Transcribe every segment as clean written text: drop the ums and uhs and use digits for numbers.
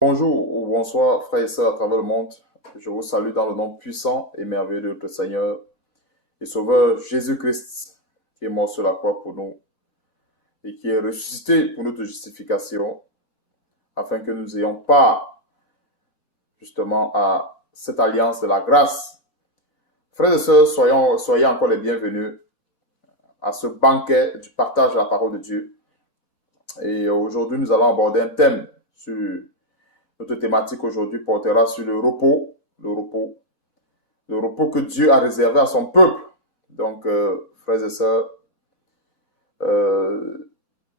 Bonjour ou bonsoir, frères et sœurs à travers le monde. Je vous salue dans le nom puissant et merveilleux de notre Seigneur et Sauveur Jésus-Christ, qui est mort sur la croix pour nous et qui est ressuscité pour notre justification, afin que nous ayons part justement à cette alliance de la grâce. Frères et sœurs, soyez encore les bienvenus à ce banquet du partage de la parole de Dieu. Et aujourd'hui, nous allons aborder un thème sur notre thématique aujourd'hui portera sur le repos que Dieu a réservé à son peuple. Donc, frères et sœurs,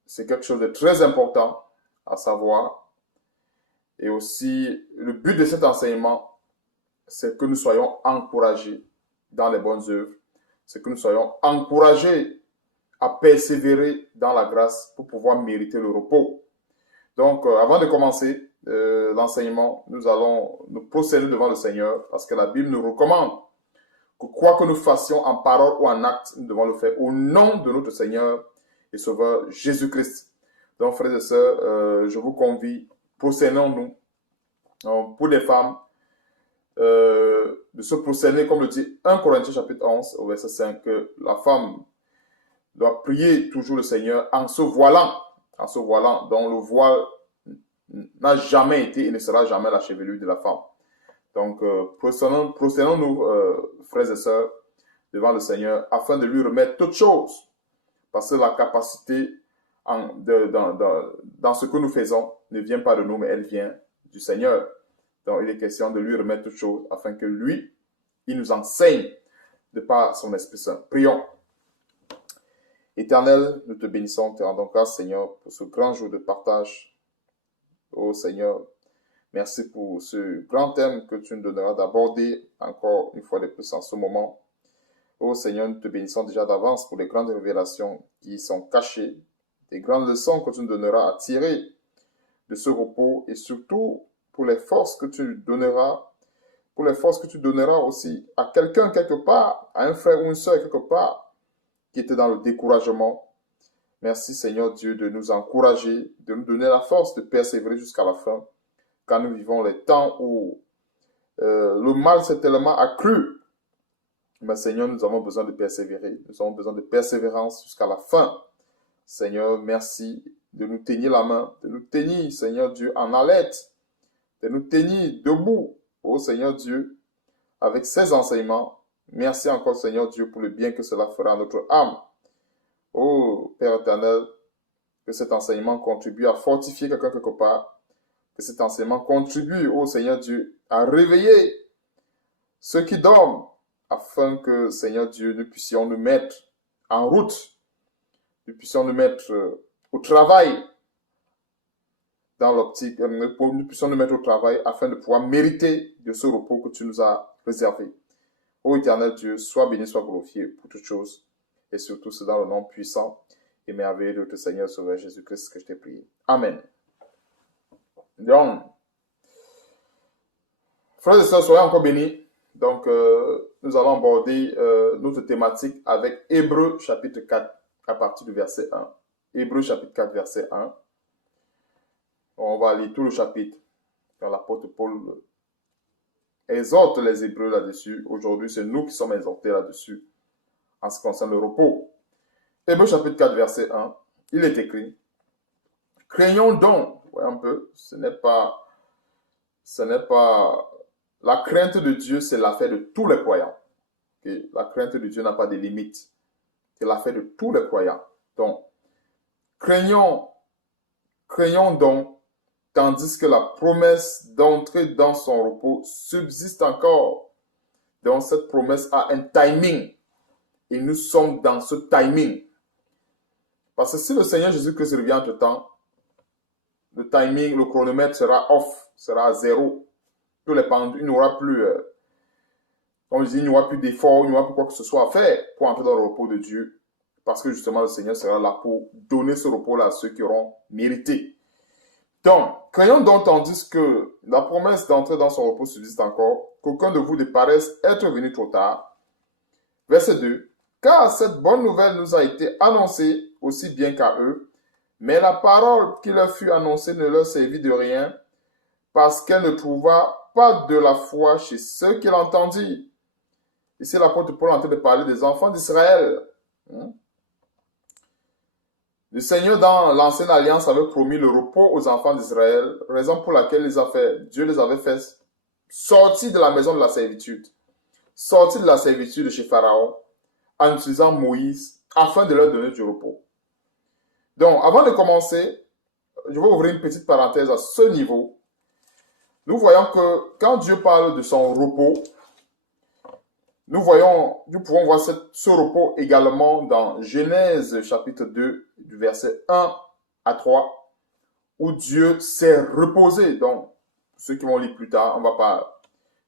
c'est quelque chose de très important à savoir. Et aussi, le but de cet enseignement, c'est que nous soyons encouragés dans les bonnes œuvres. C'est que nous soyons encouragés à persévérer dans la grâce pour pouvoir mériter le repos. Donc, avant de commencer l'enseignement, nous allons nous procéder devant le Seigneur parce que la Bible nous recommande que quoi que nous fassions en parole ou en acte, nous devons le faire au nom de notre Seigneur et Sauveur Jésus-Christ. Donc, frères et sœurs, je vous convie, procédons-nous pour les femmes de se procéder, comme le dit 1 Corinthiens chapitre 11 au verset 5, que la femme doit prier toujours le Seigneur en se voilant, dont le voile n'a jamais été et ne sera jamais la chevelure de la femme. Donc, procédons-nous, frères et sœurs, devant le Seigneur, afin de lui remettre toutes choses, parce que la capacité dans ce que nous faisons ne vient pas de nous, mais elle vient du Seigneur. Donc, il est question de lui remettre toutes choses, afin que lui, il nous enseigne de par son Esprit Saint. Prions. Éternel, nous te bénissons, te rendons grâce, Seigneur, pour ce grand jour de partage. Oh Seigneur, merci pour ce grand thème que tu nous donneras d'aborder encore une fois de plus en ce moment. Oh Seigneur, nous te bénissons déjà d'avance pour les grandes révélations qui sont cachées, des grandes leçons que tu nous donneras à tirer de ce repos et surtout pour les forces que tu donneras, aussi à quelqu'un quelque part, à un frère ou une soeur quelque part qui était dans le découragement. Merci Seigneur Dieu de nous encourager, de nous donner la force de persévérer jusqu'à la fin, quand nous vivons les temps où le mal s'est tellement accru. Mais Seigneur, nous avons besoin de persévérer, nous avons besoin de persévérance jusqu'à la fin. Seigneur, merci de nous tenir la main, de nous tenir, Seigneur Dieu, en alerte, de nous tenir debout, oh Seigneur Dieu, avec ces enseignements. Merci encore Seigneur Dieu pour le bien que cela fera à notre âme. Oh Père éternel, que cet enseignement contribue à fortifier quelqu'un quelque part, que cet enseignement contribue, oh Seigneur Dieu, à réveiller ceux qui dorment, afin que, Seigneur Dieu, nous puissions nous mettre en route, nous puissions nous mettre au travail, dans l'optique, nous puissions nous mettre au travail afin de pouvoir mériter de ce repos que tu nous as réservé. Ô éternel Dieu, sois béni, sois glorifié pour toutes choses, et surtout c'est dans le nom puissant et merveilleux de notre Seigneur Sauveur Jésus-Christ que je t'ai prié. Amen. Donc, frères et sœurs, soyez encore bénis. Donc, nous allons aborder notre thématique avec Hébreux chapitre 4 à partir du verset 1. Hébreux chapitre 4, verset 1. On va lire tout le chapitre quand l'apôtre Paul exhorte les Hébreux là-dessus. Aujourd'hui, c'est nous qui sommes exhortés là-dessus en ce qui concerne le repos. Hébreux chapitre 4, verset 1, il est écrit, craignons donc, vous voyez un peu, ce n'est pas la crainte de Dieu, c'est l'affaire de tous les croyants. Okay? La crainte de Dieu n'a pas de limite. C'est l'affaire de tous les croyants. Donc, craignons donc, tandis que la promesse d'entrer dans son repos subsiste encore. Donc, cette promesse a un timing. Et nous sommes dans ce timing. Parce que si le Seigneur Jésus-Christ revient entre-temps, le timing, le chronomètre sera off, sera à zéro. Tous les pendules, il n'y aura plus, comme je dis, il n'y aura plus d'effort, il n'y aura plus quoi que ce soit à faire pour entrer dans le repos de Dieu. Parce que justement, le Seigneur sera là pour donner ce repos-là à ceux qui auront mérité. Donc, craignons donc, tandis que la promesse d'entrer dans son repos subsiste encore, qu'aucun de vous ne paraisse être venu trop tard. Verset 2. Car cette bonne nouvelle nous a été annoncée aussi bien qu'à eux, mais la parole qui leur fut annoncée ne leur servit de rien, parce qu'elle ne trouva pas de la foi chez ceux qui l'entendirent. Ici, l'apôtre Paul est en train de parler des enfants d'Israël. Le Seigneur, dans l'ancienne alliance, avait promis le repos aux enfants d'Israël, raison pour laquelle Dieu les avait fait sortir de la maison de la servitude, sortir de la servitude de chez Pharaon, en utilisant Moïse, afin de leur donner du repos. Donc, avant de commencer, je vais ouvrir une petite parenthèse à ce niveau. Nous voyons que quand Dieu parle de son repos, nous pouvons voir ce repos également dans Genèse chapitre 2, du verset 1 à 3, où Dieu s'est reposé. Donc, ceux qui vont lire plus tard, on va pas,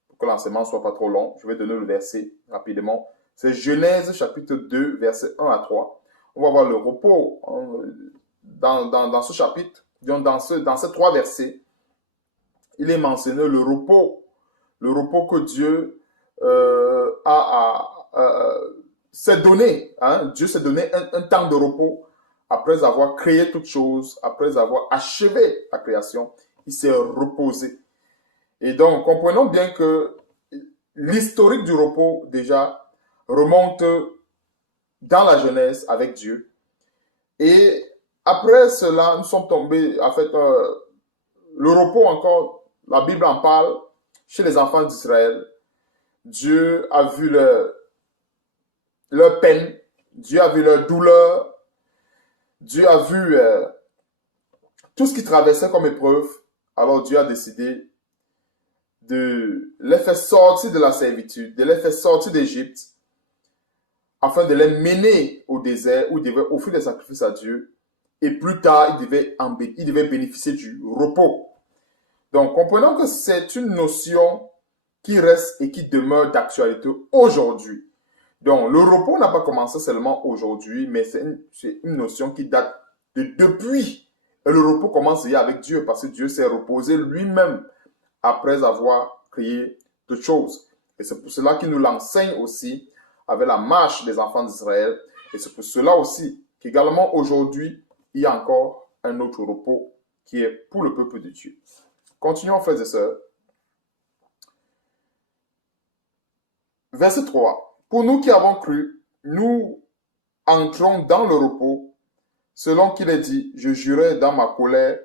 pour que l'enseignement ne soit pas trop long, je vais donner le verset rapidement. C'est Genèse chapitre 2, verset 1 à 3. On va voir le repos dans ce chapitre, dans ces trois versets. Il est mentionné le repos que Dieu s'est donné. Dieu s'est donné un temps de repos après avoir créé toutes choses, après avoir achevé la création. Il s'est reposé. Et donc, comprenons bien que l'historique du repos, déjà, remonte dans la Genèse avec Dieu. Et après cela, nous sommes tombés, en fait, le repos encore, la Bible en parle chez les enfants d'Israël. Dieu a vu leur peine, Dieu a vu leur douleur, Dieu a vu tout ce qu'ils traversaient comme épreuve. Alors Dieu a décidé de les faire sortir de la servitude, de les faire sortir d'Égypte, afin de les mener au désert où ils devaient offrir des sacrifices à Dieu. Et plus tard, ils devaient bénéficier du repos. Donc, comprenons que c'est une notion qui reste et qui demeure d'actualité aujourd'hui. Donc, le repos n'a pas commencé seulement aujourd'hui, mais c'est une notion qui date depuis. Et le repos commence déjà avec Dieu, parce que Dieu s'est reposé lui-même après avoir créé toutes choses. Et c'est pour cela qu'il nous l'enseigne aussi avec la marche des enfants d'Israël. Et c'est pour cela aussi qu'également aujourd'hui, il y a encore un autre repos qui est pour le peuple de Dieu. Continuons, frères et sœurs. Verset 3. Pour nous qui avons cru, nous entrons dans le repos, selon qu'il est dit, je jurais dans ma colère,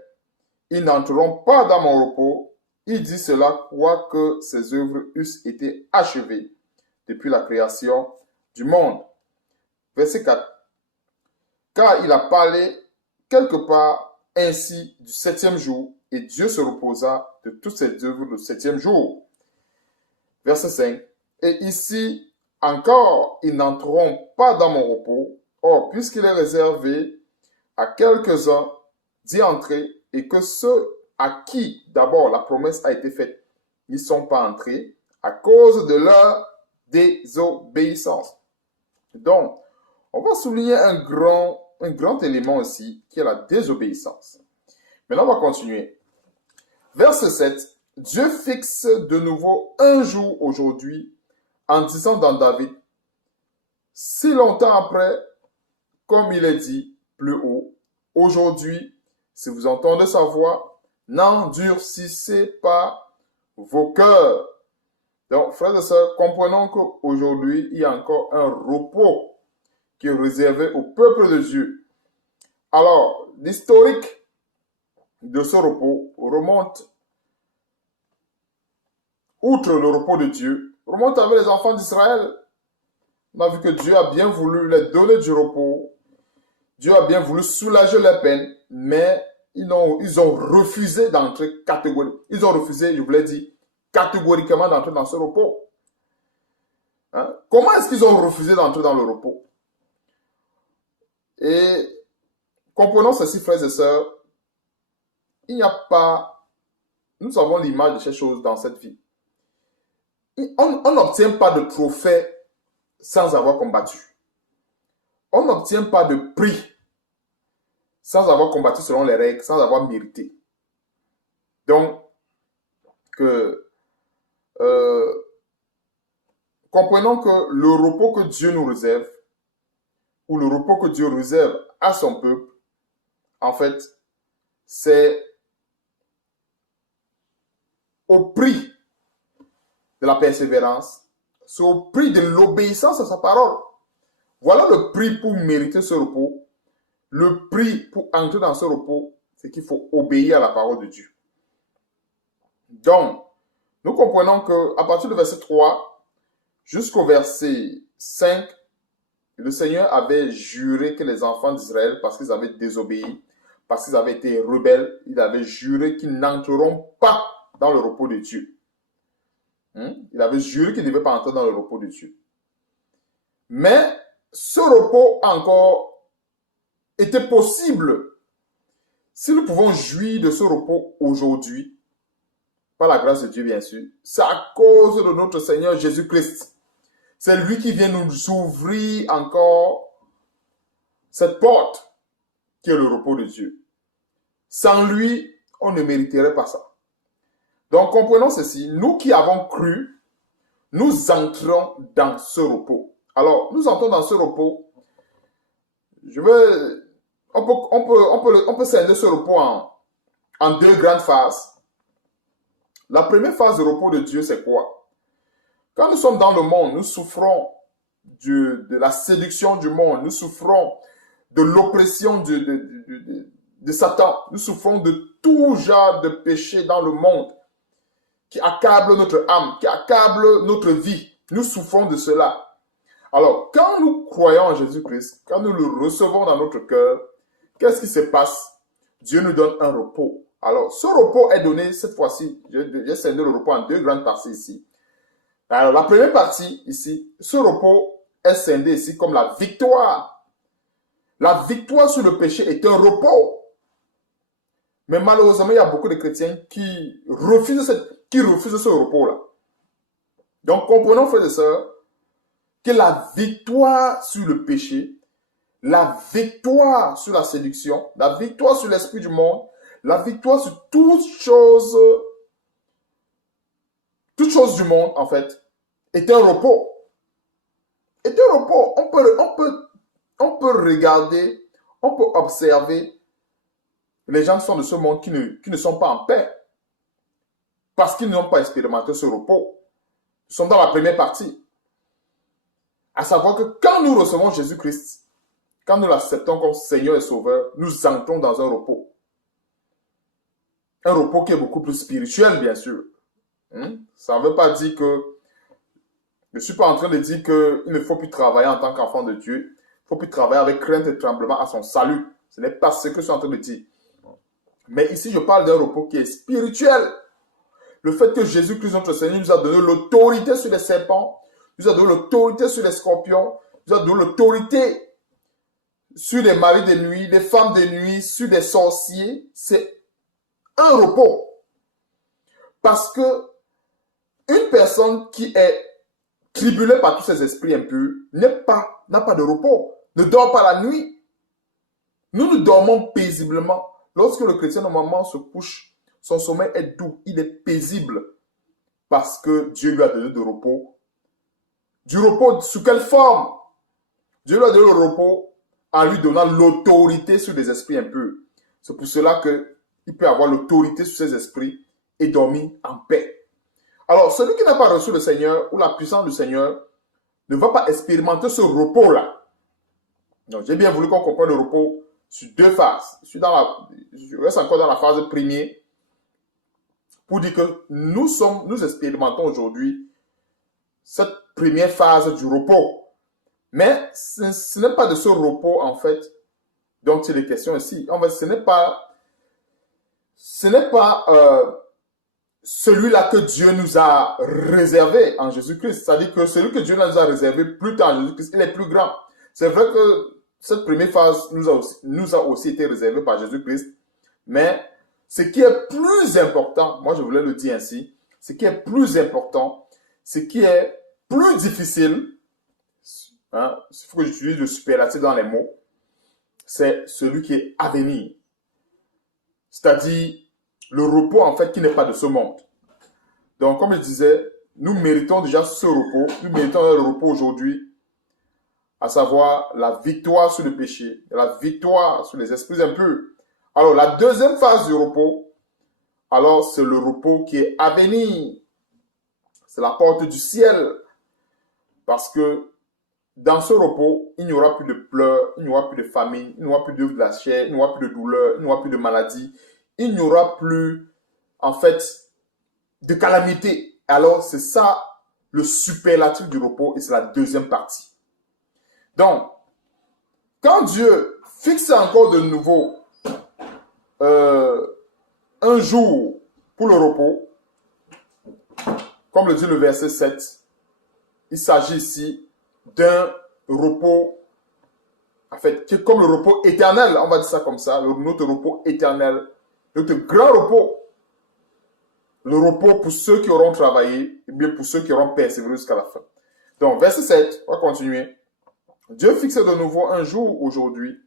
ils n'entreront pas dans mon repos. Il dit cela, quoique ses œuvres eussent été achevées depuis la création du monde. Verset 4. Car il a parlé quelque part ainsi du septième jour, et Dieu se reposa de toutes ses œuvres le septième jour. Verset 5. Et ici encore, ils n'entreront pas dans mon repos. Or, puisqu'il est réservé à quelques-uns d'y entrer, et que ceux à qui d'abord la promesse a été faite n'y sont pas entrés à cause de leur désobéissance. Donc, on va souligner un grand élément aussi, qui est la désobéissance. Maintenant, on va continuer. Verset 7. Dieu fixe de nouveau un jour aujourd'hui en disant dans David, si longtemps après, comme il est dit plus haut, aujourd'hui, si vous entendez sa voix, n'endurcissez pas vos cœurs. Donc, frères et sœurs, comprenons qu'aujourd'hui, il y a encore un repos qui est réservé au peuple de Dieu. Alors, l'historique de ce repos remonte, outre le repos de Dieu, remonte avec les enfants d'Israël. On a vu que Dieu a bien voulu les donner du repos. Dieu a bien voulu soulager leurs peines, mais ils ont refusé d'entrer catégoriquement. Ils ont refusé, je vous l'ai dit, catégoriquement d'entrer dans ce repos. Comment est-ce qu'ils ont refusé d'entrer dans le repos? Et comprenons ceci, frères et sœurs, il n'y a pas, nous avons l'image de ces choses dans cette vie. On n'obtient pas de trophée sans avoir combattu. On n'obtient pas de prix sans avoir combattu selon les règles, sans avoir mérité. Donc, comprenons que le repos que Dieu nous réserve, ou le repos que Dieu réserve à son peuple, en fait, c'est au prix de la persévérance, c'est au prix de l'obéissance à sa parole. Voilà le prix pour mériter ce repos. Le prix pour entrer dans ce repos, c'est qu'il faut obéir à la parole de Dieu. Donc, nous comprenons qu'à partir du verset 3 jusqu'au verset 5, le Seigneur avait juré que les enfants d'Israël, parce qu'ils avaient désobéi, parce qu'ils avaient été rebelles, il avait juré qu'ils n'entreront pas dans le repos de Dieu. Il avait juré qu'ils ne devaient pas entrer dans le repos de Dieu. Mais ce repos encore était possible si nous pouvons jouir de ce repos aujourd'hui, par la grâce de Dieu bien sûr. C'est à cause de notre Seigneur Jésus-Christ. C'est lui qui vient nous ouvrir encore cette porte qui est le repos de Dieu. Sans lui, on ne mériterait pas ça. Donc comprenons ceci, nous qui avons cru, nous entrons dans ce repos. Alors, nous entrons dans ce repos. On peut scinder ce repos en deux grandes phases. La première phase de repos de Dieu, c'est quoi? Quand nous sommes dans le monde, nous souffrons de la séduction du monde, nous souffrons de l'oppression de Satan, nous souffrons de tout genre de péché dans le monde qui accable notre âme, qui accable notre vie. Nous souffrons de cela. Alors, quand nous croyons en Jésus-Christ, quand nous le recevons dans notre cœur, qu'est-ce qui se passe? Dieu nous donne un repos. Alors, ce repos est donné cette fois-ci. J'ai scindé le repos en deux grandes parties ici. Alors, la première partie ici, ce repos est scindé ici comme la victoire. La victoire sur le péché est un repos. Mais malheureusement, il y a beaucoup de chrétiens qui refusent ce repos-là. Donc, comprenons, frères et sœurs, que la victoire sur le péché, la victoire sur la séduction, la victoire sur l'esprit du monde, la victoire sur toutes choses du monde, en fait, est un repos. Est un repos. On peut regarder, on peut observer les gens qui sont de ce monde qui ne sont pas en paix parce qu'ils n'ont pas expérimenté ce repos. Nous sommes dans la première partie. À savoir que quand nous recevons Jésus-Christ, quand nous l'acceptons comme Seigneur et Sauveur, nous entrons dans un repos. Un repos qui est beaucoup plus spirituel, bien sûr. Ça ne veut pas dire que... Je ne suis pas en train de dire qu'il ne faut plus travailler en tant qu'enfant de Dieu. Il ne faut plus travailler avec crainte et tremblement à son salut. Ce n'est pas ce que je suis en train de dire. Mais ici, je parle d'un repos qui est spirituel. Le fait que Jésus-Christ, notre Seigneur, nous a donné l'autorité sur les serpents, nous a donné l'autorité sur les scorpions, nous a donné l'autorité sur les maris de nuit, les femmes de nuit, sur les sorciers. C'est un repos. Parce que une personne qui est tribulée par tous ces esprits impurs n'a pas de repos, ne dort pas la nuit. Nous dormons paisiblement. Lorsque le chrétien normalement se couche, son sommeil est doux, il est paisible parce que Dieu lui a donné du repos. Du repos sous quelle forme? Dieu lui a donné le repos en lui donnant l'autorité sur les esprits impurs. C'est pour cela qu'il peut avoir l'autorité sur ces esprits et dormir en paix. Alors, celui qui n'a pas reçu le Seigneur ou la puissance du Seigneur ne va pas expérimenter ce repos-là. Donc, j'ai bien voulu qu'on comprenne le repos sur deux phases. Je reste encore dans la phase première pour dire que nous expérimentons aujourd'hui cette première phase du repos. Mais ce n'est pas de ce repos, en fait, dont il est question ici. En fait, ce n'est pas celui-là que Dieu nous a réservé en Jésus-Christ. C'est-à-dire que celui que Dieu nous a réservé plus tard en Jésus-Christ, il est plus grand. C'est vrai que cette première phase nous a aussi été réservée par Jésus-Christ. Mais ce qui est plus important, moi je voulais le dire ainsi, ce qui est plus important, ce qui est plus difficile, il faut que j'utilise le superlatif dans les mots, c'est celui qui est à venir. C'est-à-dire le repos en fait qui n'est pas de ce monde. Donc comme je disais, nous méritons déjà ce repos, nous méritons le repos aujourd'hui, à savoir la victoire sur le péché, la victoire sur les esprits impurs. Alors la deuxième phase du repos, alors c'est le repos qui est à venir. C'est la porte du ciel. Parce que dans ce repos, il n'y aura plus de pleurs, il n'y aura plus de famine, il n'y aura plus de glacière, il n'y aura plus de douleur, il n'y aura plus de maladie, il n'y aura plus, en fait, de calamité. Alors, c'est ça le superlatif du repos et c'est la deuxième partie. Donc, quand Dieu fixe encore de nouveau un jour pour le repos, comme le dit le verset 7, il s'agit ici d'un repos, en fait, qui est comme le repos éternel, on va dire ça comme ça, notre repos éternel, notre grand repos, le repos pour ceux qui auront travaillé, et bien pour ceux qui auront persévéré jusqu'à la fin. Donc, verset 7, on va continuer. Dieu fixe de nouveau un jour aujourd'hui,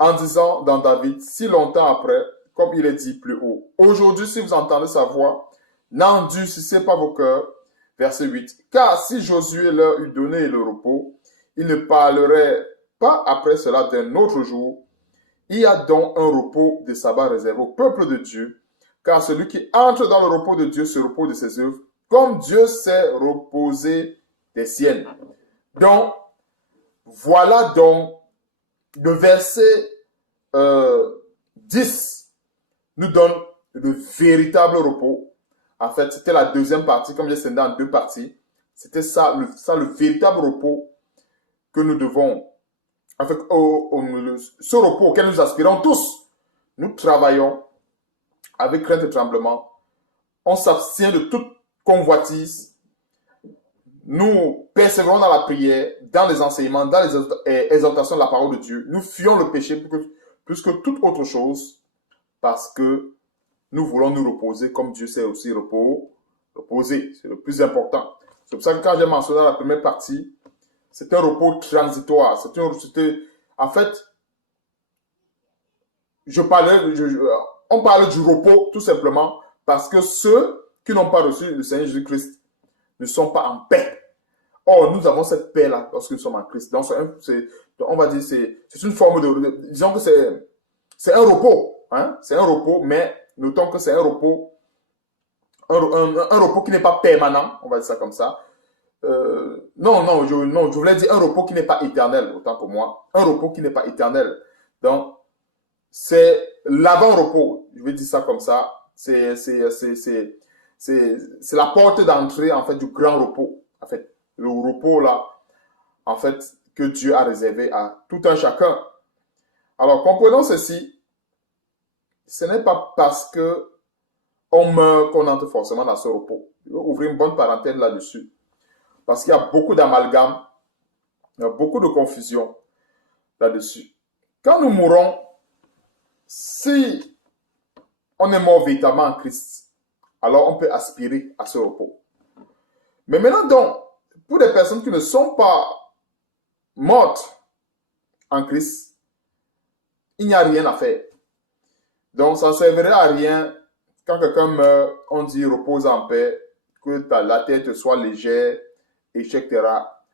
en disant dans David, si longtemps après, comme il est dit plus haut, aujourd'hui, si vous entendez sa voix, n'endurcissez pas vos cœurs. Verset 8. Car si Josué leur eût donné le repos, il ne parlerait pas après cela d'un autre jour. Il y a donc un repos de sabbat réservé au peuple de Dieu, car celui qui entre dans le repos de Dieu se repose de ses œuvres, comme Dieu s'est reposé des siennes. Donc, voilà donc le verset 10 nous donne le véritable repos. En fait, c'était la deuxième partie, comme j'ai scindé en deux parties. C'était ça le véritable repos que nous devons, en fait, ce repos auquel nous aspirons tous. Nous travaillons avec crainte et tremblement. On s'abstient de toute convoitise. Nous persévérons dans la prière, dans les enseignements, dans les exhortations de la parole de Dieu. Nous fuyons le péché plus que toute autre chose parce que nous voulons nous reposer comme Dieu s'est aussi reposé. C'est le plus important. C'est pour ça que quand j'ai mentionné la première partie, c'est un repos transitoire. En fait, on parle du repos tout simplement parce que ceux qui n'ont pas reçu le Seigneur Jésus-Christ ne sont pas en paix. Or, nous avons cette paix-là lorsque nous sommes en Christ. Donc, on va dire c'est une forme de... Disons que c'est un repos. Hein? C'est un repos, mais notons que c'est un repos, un repos qui n'est pas permanent, on va dire ça comme ça. Non, je voulais dire un repos qui n'est pas éternel, autant pour moi. Un repos qui n'est pas éternel. Donc, c'est l'avant-repos, je vais dire ça comme ça. C'est la porte d'entrée, en fait, du grand repos. En fait, le repos, là, en fait, que Dieu a réservé à tout un chacun. Alors, comprenons ceci. Ce n'est pas parce que on meurt qu'on entre forcément dans ce repos. Je vais ouvrir une bonne parenthèse là-dessus. Parce qu'il y a beaucoup d'amalgame, il y a beaucoup de confusion là-dessus. Quand nous mourons, si on est mort véritablement en Christ, alors on peut aspirer à ce repos. Mais maintenant donc, pour des personnes qui ne sont pas mortes en Christ, il n'y a rien à faire. Donc ça ne servirait à rien quand quelqu'un meurt, on dit repose en paix, que la tête soit légère, etc.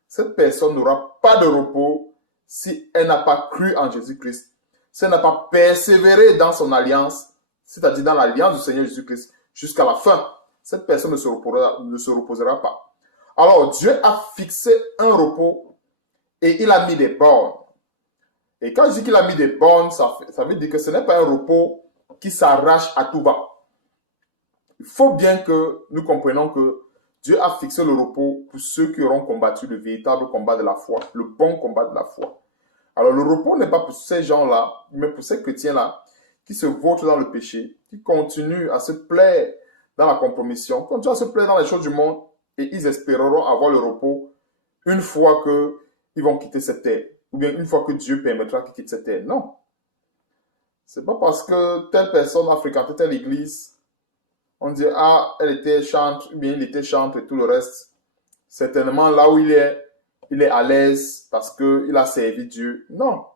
Cette personne n'aura pas de repos si elle n'a pas cru en Jésus-Christ, si elle n'a pas persévéré dans son alliance, c'est-à-dire dans l'alliance du Seigneur Jésus-Christ, jusqu'à la fin. Cette personne ne se reposera pas. Alors, Dieu a fixé un repos et il a mis des bornes. Et quand je dis qu'il a mis des bornes, ça veut dire que ce n'est pas un repos qui s'arrache à tout va. Il faut bien que nous comprenions que Dieu a fixé le repos pour ceux qui auront combattu le véritable combat de la foi, le bon combat de la foi. Alors le repos n'est pas pour ces gens-là, mais pour ces chrétiens-là qui se vautrent dans le péché, qui continuent à se plaire dans la compromission, continuent à se plaire dans les choses du monde, et ils espéreront avoir le repos une fois qu'ils vont quitter cette terre, ou bien une fois que Dieu permettra qu'ils quittent cette terre. Non. C'est pas parce que telle personne a fréquenté telle église, on dit, ah, elle était chante, ou bien il était chante et tout le reste. Certainement, là où il est à l'aise parce qu'il a servi Dieu. Non.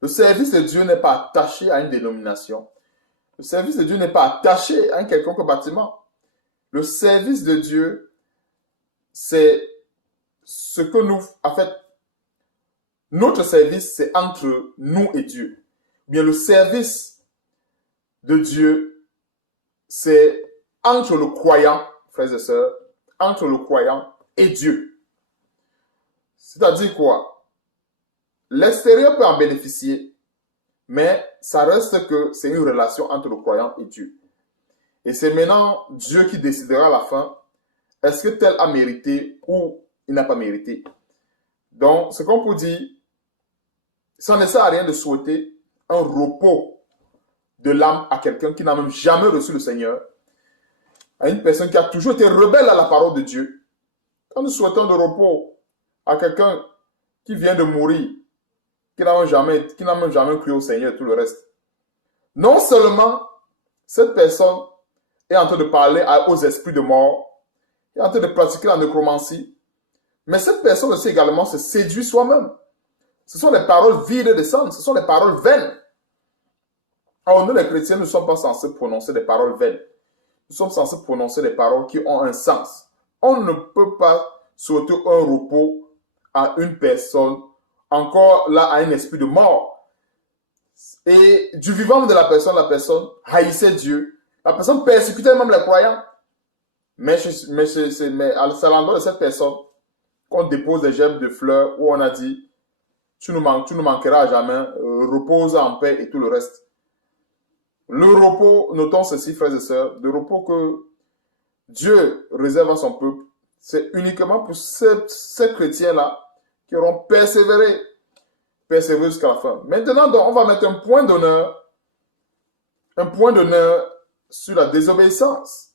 Le service de Dieu n'est pas attaché à une dénomination. Le service de Dieu n'est pas attaché à un quelconque bâtiment. Le service de Dieu, c'est ce que nous... En fait, notre service, c'est entre nous et Dieu. Bien, le service de Dieu, c'est entre le croyant, frères et sœurs, entre le croyant et Dieu. C'est-à-dire quoi? L'extérieur peut en bénéficier, mais ça reste que c'est une relation entre le croyant et Dieu. Et c'est maintenant Dieu qui décidera à la fin, est-ce que tel a mérité ou il n'a pas mérité. Donc, ce qu'on peut dire, ça ne sert à rien de souhaiter un repos de l'âme à quelqu'un qui n'a même jamais reçu le Seigneur, à une personne qui a toujours été rebelle à la parole de Dieu. Quand nous souhaitons de repos à quelqu'un qui vient de mourir, qui n'a même jamais cru au Seigneur et tout le reste, non seulement cette personne est en train de parler aux esprits de mort, est en train de pratiquer la nécromancie, mais cette personne aussi également se séduit soi-même. Ce sont des paroles vides de sens, ce sont des paroles vaines. Alors nous les chrétiens ne sommes pas censés prononcer des paroles vaines. Nous sommes censés prononcer des paroles qui ont un sens. On ne peut pas souhaiter un repos à une personne, encore là à un esprit de mort. Et du vivant de la personne haïssait Dieu. La personne persécutait même les croyants. Mais c'est à l'endroit de cette personne qu'on dépose des gemmes de fleurs où on a dit tu ne manqueras à jamais, repose en paix et tout le reste. Le repos, notons ceci, frères et sœurs, le repos que Dieu réserve à son peuple, c'est uniquement pour ces chrétiens-là qui auront persévéré jusqu'à la fin. Maintenant, donc, on va mettre un point d'honneur sur la désobéissance.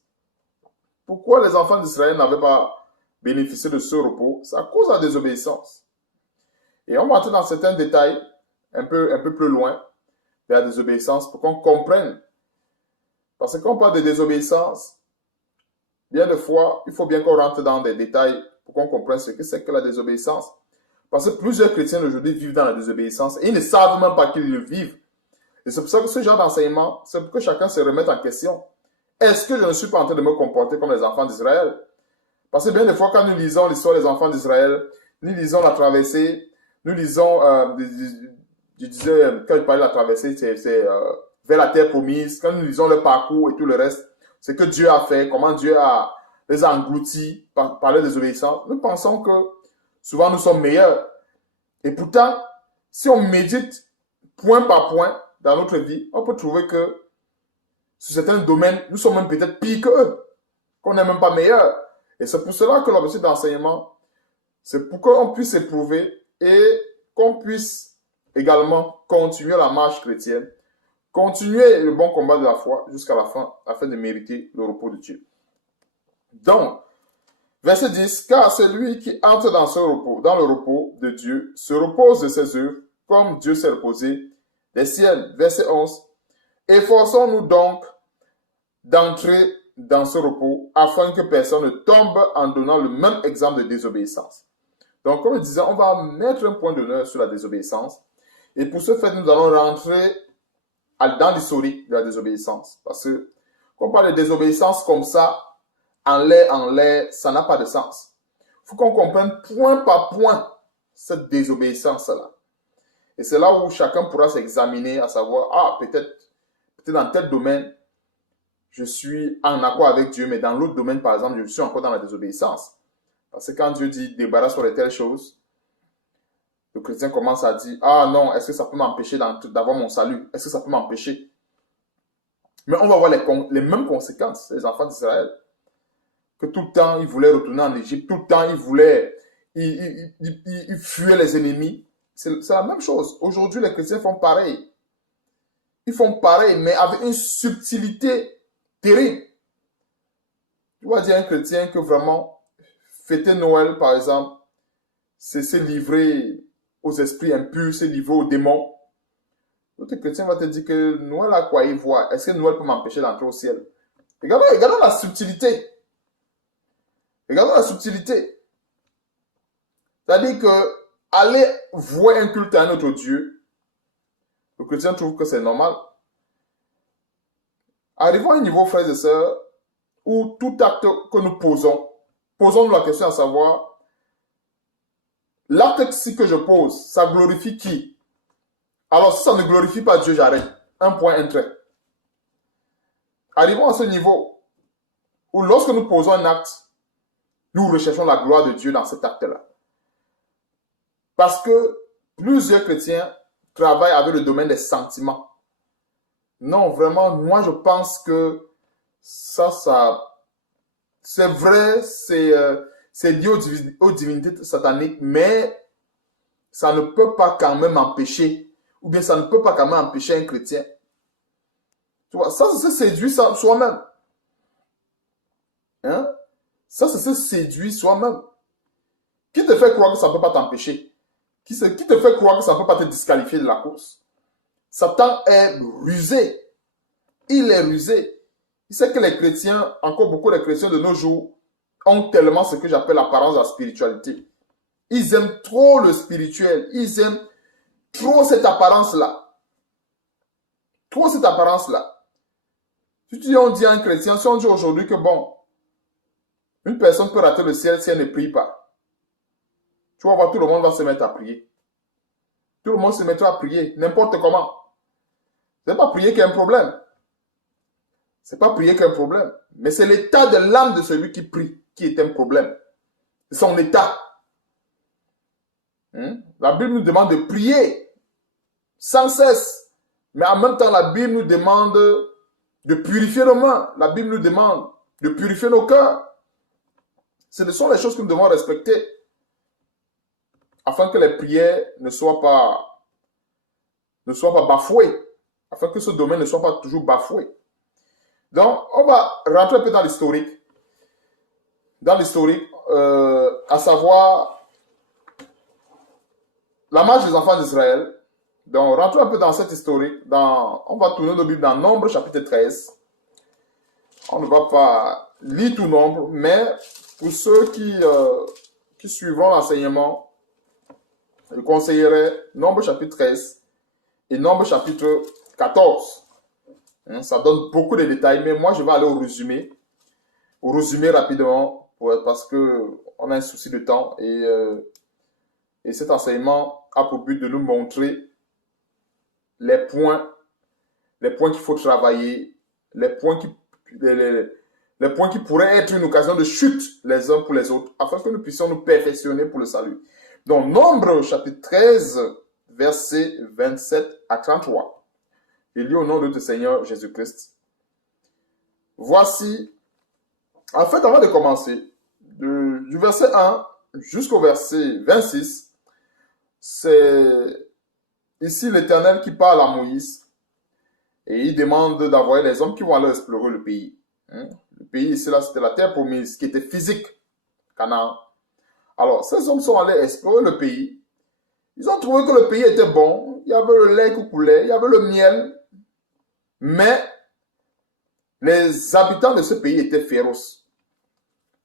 Pourquoi les enfants d'Israël n'avaient pas bénéficié de ce repos? C'est à cause de la désobéissance. Et on va entrer dans certains détails un peu plus loin de la désobéissance pour qu'on comprenne. Parce que quand on parle de désobéissance, bien de fois, il faut bien qu'on rentre dans des détails pour qu'on comprenne ce que c'est que la désobéissance. Parce que plusieurs chrétiens aujourd'hui vivent dans la désobéissance et ils ne savent même pas qu'ils le vivent. Et c'est pour ça que ce genre d'enseignement, c'est pour que chacun se remette en question. Est-ce que je ne suis pas en train de me comporter comme les enfants d'Israël? Parce que bien des fois, quand nous lisons l'histoire des enfants d'Israël, nous lisons la traversée, nous lisons, je disais, quand je parlais de la traversée, c'est vers la terre promise, quand nous lisons le parcours et tout le reste, ce que Dieu a fait, comment Dieu les a engloutis par la désobéissance, nous pensons que souvent nous sommes meilleurs. Et pourtant, si on médite point par point dans notre vie, on peut trouver que sur certains domaines, nous sommes même peut-être pires qu'eux, qu'on n'est même pas meilleurs. Et c'est pour cela que l'objectif d'enseignement, c'est pour qu'on puisse éprouver et qu'on puisse également continuer la marche chrétienne, continuer le bon combat de la foi jusqu'à la fin, afin de mériter le repos de Dieu. Donc, verset 10, car celui qui entre dans le repos de Dieu, se repose de ses œuvres, comme Dieu s'est reposé des siennes. Verset 11, efforçons-nous donc d'entrer dans ce repos, afin que personne ne tombe en donnant le même exemple de désobéissance. Donc, comme je disais, on va mettre un point d'honneur sur la désobéissance. Et pour ce faire, nous allons rentrer dans l'historique de la désobéissance. Parce que, quand on parle de désobéissance comme ça, en l'air, ça n'a pas de sens. Il faut qu'on comprenne point par point cette désobéissance-là. Et c'est là où chacun pourra s'examiner, à savoir, peut-être dans tel domaine, je suis en accord avec Dieu, mais dans l'autre domaine, par exemple, je suis encore dans la désobéissance. Parce que quand Dieu dit débarrasse-toi de telles choses, le chrétien commence à dire, non, est-ce que ça peut m'empêcher d'avoir mon salut? Est-ce que ça peut m'empêcher? Mais on va voir les mêmes conséquences, les enfants d'Israël. Que tout le temps, ils voulaient retourner en Égypte, tout le temps, ils fuyaient les ennemis. C'est la même chose. Aujourd'hui, les chrétiens font pareil. Ils font pareil, mais avec une subtilité terrible. Tu vas dire à un chrétien que vraiment, fêter Noël, par exemple, c'est se livrer aux esprits impurs, se livrer aux démons. L'autre chrétien va te dire que Noël a quoi y voir. Est-ce que Noël peut m'empêcher d'entrer au ciel? Regardons la subtilité. Regardons la subtilité. C'est-à-dire que aller voir un culte à un autre Dieu, le chrétien trouve que c'est normal. Arrivons à un niveau, frères et sœurs, où tout acte que nous posons-nous la question à savoir, l'acte que je pose, ça glorifie qui? Alors, si ça ne glorifie pas Dieu, j'arrête. Un point, un trait. Arrivons à ce niveau où lorsque nous posons un acte, nous recherchons la gloire de Dieu dans cet acte-là. Parce que plusieurs chrétiens travaillent avec le domaine des sentiments. Non, vraiment, moi je pense que ça c'est vrai, c'est lié aux divinités sataniques, mais ça ne peut pas quand même empêcher, ou bien ça ne peut pas quand même empêcher un chrétien. Tu vois, ça c'est se séduire soi-même. Hein? Ça c'est se séduire soi-même. Qui te fait croire que ça ne peut pas t'empêcher? Qui te fait croire que ça ne peut pas te disqualifier de la course? Satan est rusé. Il est rusé. Il sait que les chrétiens, encore beaucoup de chrétiens de nos jours, ont tellement ce que j'appelle l'apparence de la spiritualité. Ils aiment trop le spirituel. Ils aiment trop cette apparence-là. Trop cette apparence-là. Si on dit à un chrétien, si on dit aujourd'hui que bon, une personne peut rater le ciel si elle ne prie pas. Tu vas voir, tout le monde va se mettre à prier. Tout le monde se mettra à prier, n'importe comment. Ce n'est pas prier qui est un problème. Ce n'est pas prier qui est un problème. Mais c'est l'état de l'âme de celui qui prie qui est un problème. C'est son état. La Bible nous demande de prier sans cesse. Mais en même temps, la Bible nous demande de purifier nos mains. La Bible nous demande de purifier nos cœurs. Ce sont les choses que nous devons respecter afin que les prières ne soient pas bafouées. Afin que ce domaine ne soit pas toujours bafoué. Donc, on va rentrer un peu dans l'historique. Dans l'historique, à savoir la marche des enfants d'Israël. Donc, rentrons un peu dans cette historique. On va tourner nos Bibles dans Nombre, chapitre 13. On ne va pas lire tout Nombre, mais pour ceux qui suivront l'enseignement, je conseillerais Nombre, chapitre 13 et Nombre, chapitre 14. Ça donne beaucoup de détails, mais moi, je vais aller au résumé. Au résumé rapidement, parce qu'on a un souci de temps et cet enseignement a pour but de nous montrer les points qu'il faut travailler, les points qui pourraient être une occasion de chute les uns pour les autres, afin que nous puissions nous perfectionner pour le salut. Donc, Nombre, chapitre 13, versets 27 à 33. Je lis au nom de notre Seigneur Jésus-Christ. Voici, en fait, avant de commencer, du verset 1 jusqu'au verset 26, c'est ici l'Éternel qui parle à Moïse et il demande d'envoyer des hommes qui vont aller explorer le pays. Le pays ici, là, c'était la terre promise, qui était physique, Canaan. Alors, ces hommes sont allés explorer le pays. Ils ont trouvé que le pays était bon. Il y avait le lait qui coulait, il y avait le miel. Mais les habitants de ce pays étaient féroces.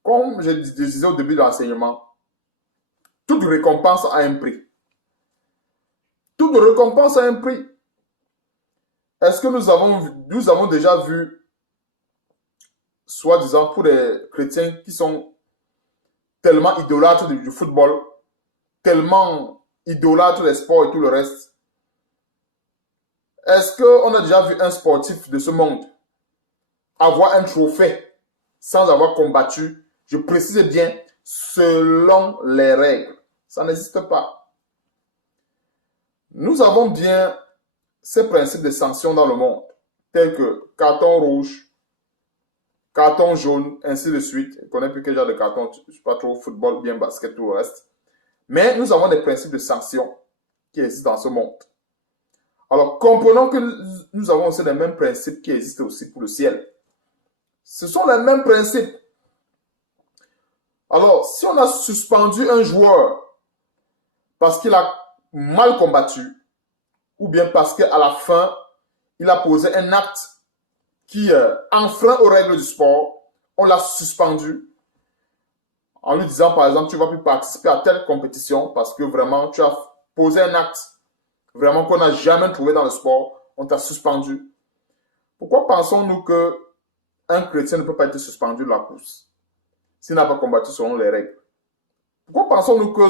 Comme je disais au début de l'enseignement, toute récompense a un prix. Toute récompense a un prix. Est-ce que nous avons déjà vu, soi-disant, pour des chrétiens qui sont tellement idolâtres du football, tellement idolâtres des sports et tout le reste, est-ce qu'on a déjà vu un sportif de ce monde avoir un trophée sans avoir combattu, je précise bien, selon les règles? Ça n'existe pas. Nous avons bien ces principes de sanctions dans le monde, tels que carton rouge, carton jaune, ainsi de suite. Je ne connais plus quel genre de carton, je ne suis pas trop football, bien basket, tout le reste. Mais nous avons des principes de sanctions qui existent dans ce monde. Alors, comprenons que nous avons aussi les mêmes principes qui existent aussi pour le ciel. Ce sont les mêmes principes. Alors, si on a suspendu un joueur parce qu'il a mal combattu, ou bien parce qu'à la fin, il a posé un acte qui enfreint aux règles du sport, on l'a suspendu en lui disant, par exemple, tu ne vas plus participer à telle compétition parce que vraiment, tu as posé un acte vraiment qu'on n'a jamais trouvé dans le sport, on t'a suspendu. Pourquoi pensons-nous qu'un chrétien ne peut pas être suspendu de la course s'il n'a pas combattu selon les règles? Pourquoi pensons-nous que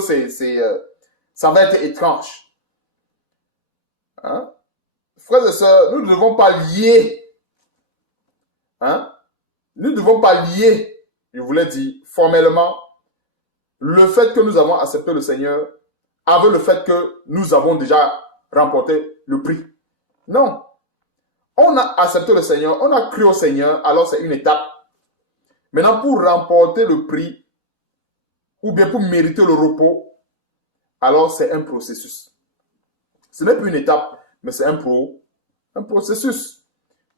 ça va être étrange? Frères et sœurs, nous ne devons pas lier Hein? Nous ne devons pas lier, je voulais dire, formellement, le fait que nous avons accepté le Seigneur avec le fait que nous avons déjà remporté le prix. Non. On a accepté le Seigneur, on a cru au Seigneur, alors c'est une étape. Maintenant, pour remporter le prix, ou bien pour mériter le repos, alors c'est un processus. Ce n'est plus une étape, mais c'est un processus.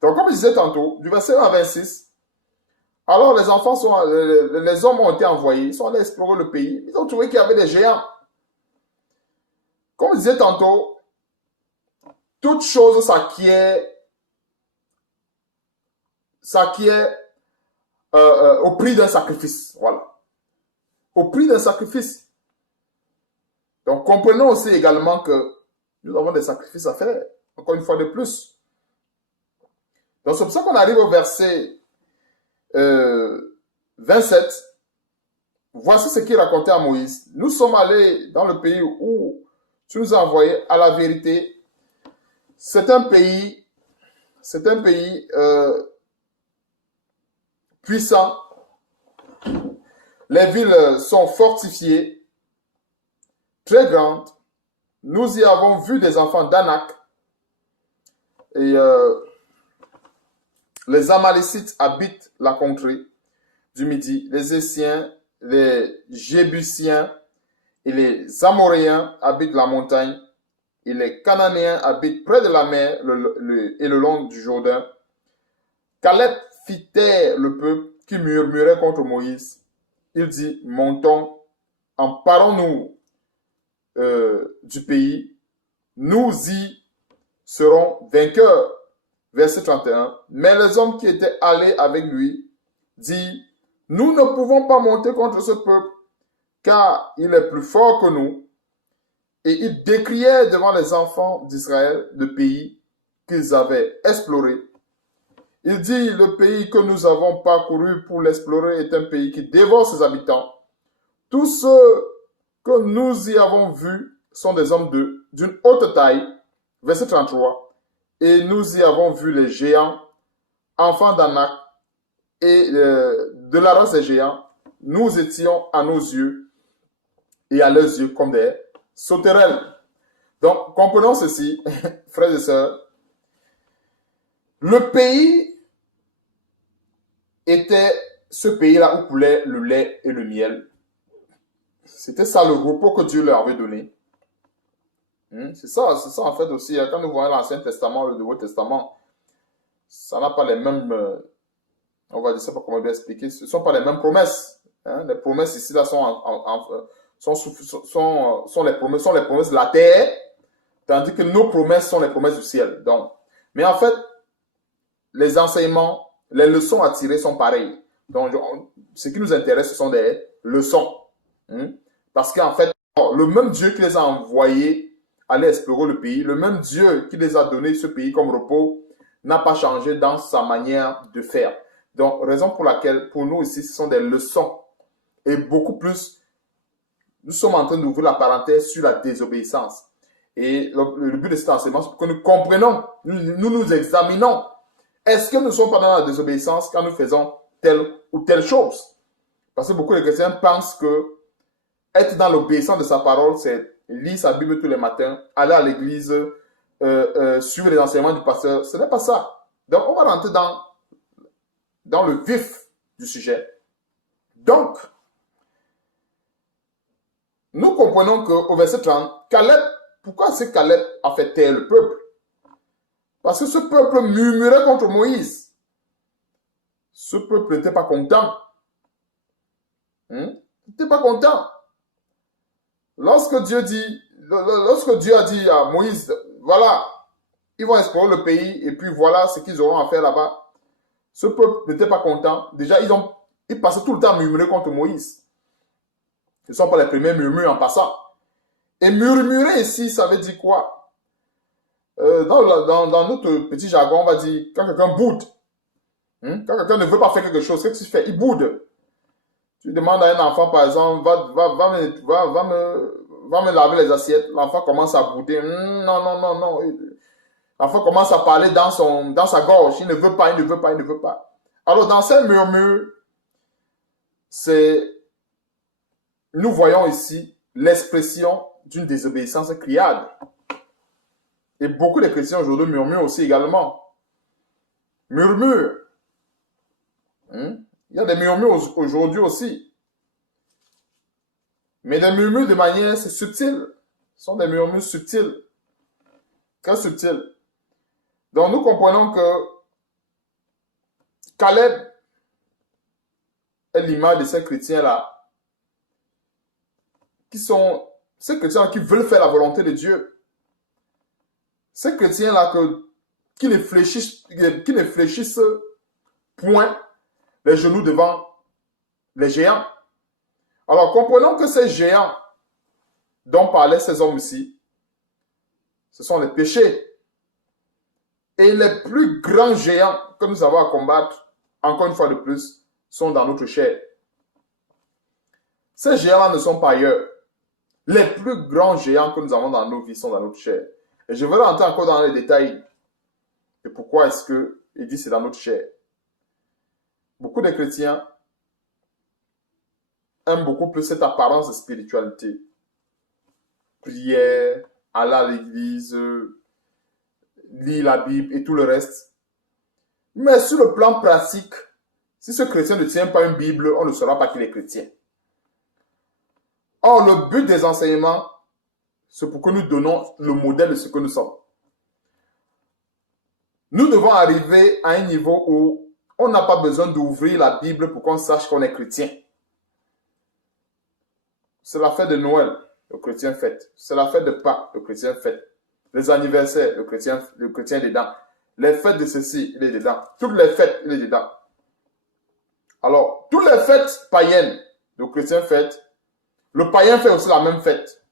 Donc, comme je disais tantôt, du verset 1 à 26, alors les hommes ont été envoyés, ils sont allés explorer le pays, ils ont trouvé qu'il y avait des géants. Comme je disais tantôt, toute chose s'acquiert au prix d'un sacrifice. Voilà. Au prix d'un sacrifice. Donc, comprenons aussi également que nous avons des sacrifices à faire, encore une fois de plus. Donc, c'est pour ça qu'on arrive au verset 27. Voici ce qu'il racontait à Moïse. Nous sommes allés dans le pays où tu nous as envoyés. À la vérité, c'est un pays puissant. Les villes sont fortifiées, très grandes. Nous y avons vu des enfants d'Anak. Et les Amalécites habitent la contrée du Midi. Les Essiens, les Jébusiens et les Amoréens habitent la montagne. Et les Cananéens habitent près de la mer et le long du Jourdain. Caleb fit taire le peuple qui murmurait contre Moïse. Il dit, montons, emparons-nous du pays, nous y serons vainqueurs. Verset 31. Mais les hommes qui étaient allés avec lui dirent, nous ne pouvons pas monter contre ce peuple, car il est plus fort que nous. Et ils décrièrent devant les enfants d'Israël le pays qu'ils avaient exploré. Il dit, le pays que nous avons parcouru pour l'explorer est un pays qui dévore ses habitants. Tous ceux que nous y avons vus sont des hommes d'une haute taille. Verset 33. Et nous y avons vu les géants, enfants d'Anak, et de la race des géants. Nous étions à nos yeux et à leurs yeux comme des sauterelles. Donc, comprenons ceci, frères et sœurs. Le pays était ce pays-là où coulait le lait et le miel. C'était ça le repos que Dieu leur avait donné. C'est ça en fait aussi. Quand nous voyons l'Ancien Testament, le Nouveau Testament, ça n'a pas les mêmes, on va dire, je ne sais pas comment bien expliquer, ce ne sont pas les mêmes promesses. Les promesses ici là sont les promesses de la terre, tandis que nos promesses sont les promesses du ciel. Donc, mais en fait, les enseignements, les leçons à tirer sont pareilles. Donc, ce qui nous intéresse, ce sont des leçons. Parce qu'en fait, le même Dieu qui les a envoyés aller explorer le pays, le même Dieu qui les a donné ce pays comme repos, n'a pas changé dans sa manière de faire. Donc, raison pour laquelle, pour nous ici, ce sont des leçons. Et beaucoup plus, nous sommes en train d'ouvrir la parenthèse sur la désobéissance. Et le but de cet enseignement, c'est pour que nous comprenions, nous examinons. Est-ce que nous ne sommes pas dans la désobéissance quand nous faisons telle ou telle chose? Parce que beaucoup de chrétiens pensent que être dans l'obéissance de sa parole, c'est lire sa Bible tous les matins, aller à l'église, suivre les enseignements du pasteur. Ce n'est pas ça. Donc, on va rentrer dans le vif du sujet. Donc, nous comprenons qu'au verset 30, Caleb, pourquoi est-ce que Caleb a fait taire le peuple? Parce que ce peuple murmurait contre Moïse. Ce peuple n'était pas content. Il n'était pas content. Lorsque Dieu a dit à Moïse, voilà, ils vont explorer le pays et puis voilà ce qu'ils auront à faire là-bas. Ce peuple n'était pas content. Déjà, ils passaient tout le temps à murmurer contre Moïse. Ce ne sont pas les premiers murmures en passant. Et murmurer ici, ça veut dire quoi? Dans notre petit jargon, on va dire quand quelqu'un boude. Quand quelqu'un ne veut pas faire quelque chose, qu'est-ce qu'il fait? Il boude. Tu demandes à un enfant, par exemple, va me laver les assiettes. L'enfant commence à bouder. Non. L'enfant commence à parler dans sa gorge. Il ne veut pas. Alors, dans ces murmures, nous voyons ici l'expression d'une désobéissance criarde. Et beaucoup de chrétiens aujourd'hui murmurent aussi également. Murmurent. Il y a des murmures aujourd'hui aussi. Mais des murmures de manière subtile. Ce sont des murmures subtils. Très subtils. Donc nous comprenons que Caleb est l'image de ces chrétiens-là, qui sont ces chrétiens qui veulent faire la volonté de Dieu. Ces chrétiens-là qui ne fléchissent point les genoux devant les géants. Alors comprenons que ces géants dont parlaient ces hommes ici, ce sont les péchés. Et les plus grands géants que nous avons à combattre, encore une fois de plus, sont dans notre chair. Ces géants-là ne sont pas ailleurs. Les plus grands géants que nous avons dans nos vies sont dans notre chair. Et je vais rentrer encore dans les détails de pourquoi est-ce qu'il dit c'est dans notre chair. Beaucoup de chrétiens aiment beaucoup plus cette apparence de spiritualité. Prière, aller à l'église, lire la Bible et tout le reste. Mais sur le plan pratique, si ce chrétien ne tient pas une Bible, on ne saura pas qu'il est chrétien. Or, le but des enseignements, c'est pour que nous donnons le modèle de ce que nous sommes. Nous devons arriver à un niveau où on n'a pas besoin d'ouvrir la Bible pour qu'on sache qu'on est chrétien. C'est la fête de Noël, le chrétien fête. C'est la fête de Pâques, le chrétien fête. Les anniversaires, le chrétien est dedans. Les fêtes de ceci, il est dedans. Toutes les fêtes, il est dedans. Alors, toutes les fêtes païennes, le chrétien fête. Le païen fait aussi la même fête.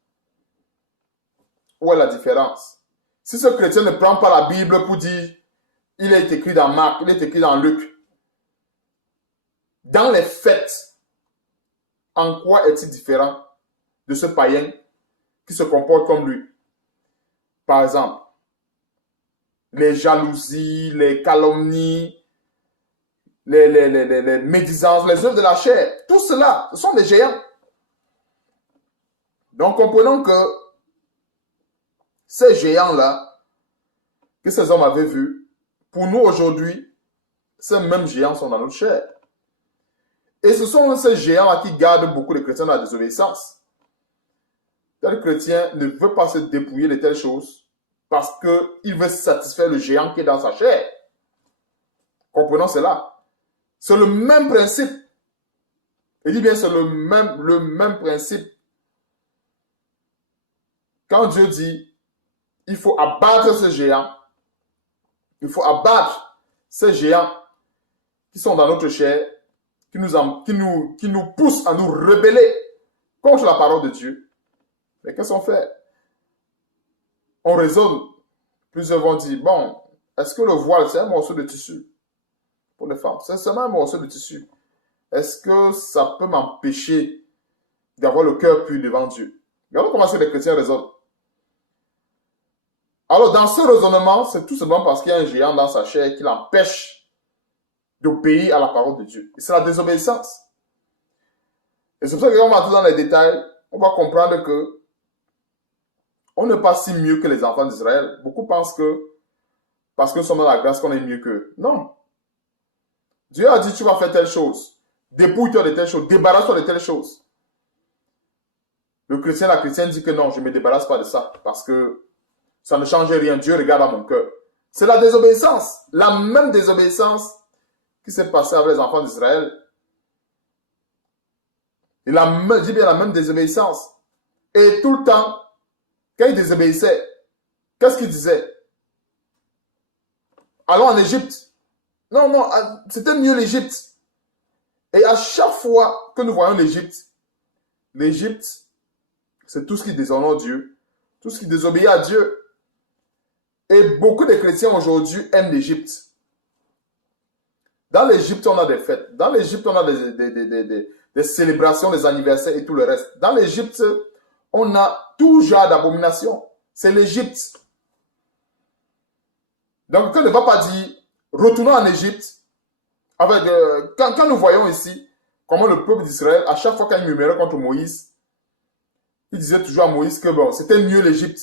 Où est la différence? Si ce chrétien ne prend pas la Bible pour dire, il est écrit dans Marc, il est écrit dans Luc. Dans les fêtes, en quoi est-il différent de ce païen qui se comporte comme lui? Par exemple, les jalousies, les calomnies, les médisances, les œuvres de la chair, tout cela, ce sont des géants. Donc, comprenons que ces géants-là, que ces hommes avaient vus, pour nous aujourd'hui, ces mêmes géants sont dans notre chair. Et ce sont ces géants-là qui gardent beaucoup de chrétiens dans la désobéissance. Tel chrétien ne veut pas se dépouiller de telles choses parce qu'il veut satisfaire le géant qui est dans sa chair. Comprenons cela. C'est le même principe. Il dit bien, c'est le même principe. Quand Dieu dit, il faut abattre ce géant, il faut abattre ces géants qui sont dans notre chair, qui nous poussent à nous rebeller contre la parole de Dieu. Mais qu'est-ce qu'on fait? On raisonne. Plusieurs vont dire, bon, est-ce que le voile, c'est un morceau de tissu pour les femmes? C'est seulement un morceau de tissu. Est-ce que ça peut m'empêcher d'avoir le cœur pur devant Dieu? Regardons comment les chrétiens raisonnent. Alors, dans ce raisonnement, c'est tout simplement parce qu'il y a un géant dans sa chair qui l'empêche d'obéir à la parole de Dieu. Et c'est la désobéissance. Et c'est pour ça que quand on va entrer dans les détails, on va comprendre que on n'est pas si mieux que les enfants d'Israël. Beaucoup pensent que parce que nous sommes dans la grâce qu'on est mieux qu'eux. Non. Dieu a dit, tu vas faire telle chose. Dépouille-toi de telle chose. Débarrasse-toi de telle chose. Le chrétien, la chrétienne dit que non, je ne me débarrasse pas de ça parce que ça ne change rien. Dieu regarde à mon cœur. C'est la désobéissance. La même désobéissance qui s'est passée avec les enfants d'Israël. Je dis bien la même désobéissance. Et tout le temps, quand ils désobéissaient, qu'est-ce qu'ils disaient? Allons en Égypte. Non, non, c'était mieux l'Égypte. Et à chaque fois que nous voyons l'Égypte, c'est tout ce qui déshonore Dieu, tout ce qui désobéit à Dieu. Et beaucoup de chrétiens aujourd'hui aiment l'Égypte. Dans l'Égypte, on a des fêtes. Dans l'Égypte, on a des célébrations, des anniversaires et tout le reste. Dans l'Égypte, on a tout genre d'abomination. C'est l'Égypte. Donc, on ne va pas dire, retournons en Égypte, Quand nous voyons ici comment le peuple d'Israël, à chaque fois qu'il murmurait contre Moïse, il disait toujours à Moïse que bon, c'était mieux l'Égypte.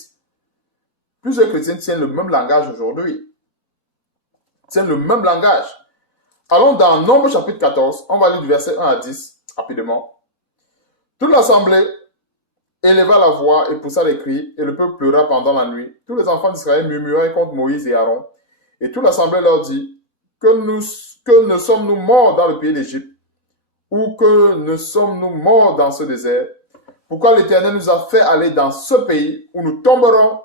Plusieurs chrétiens tiennent le même langage aujourd'hui. Tiennent le même langage. Allons dans Nombre chapitre 14, on va lire du verset 1 à 10, rapidement. Toute l'assemblée éleva la voix et poussa les cris, et le peuple pleura pendant la nuit. Tous les enfants d'Israël murmuraient contre Moïse et Aaron. Et toute l'assemblée leur dit, que ne sommes-nous morts dans le pays d'Égypte, ou que ne sommes-nous morts dans ce désert? Pourquoi l'Éternel nous a fait aller dans ce pays où nous tomberons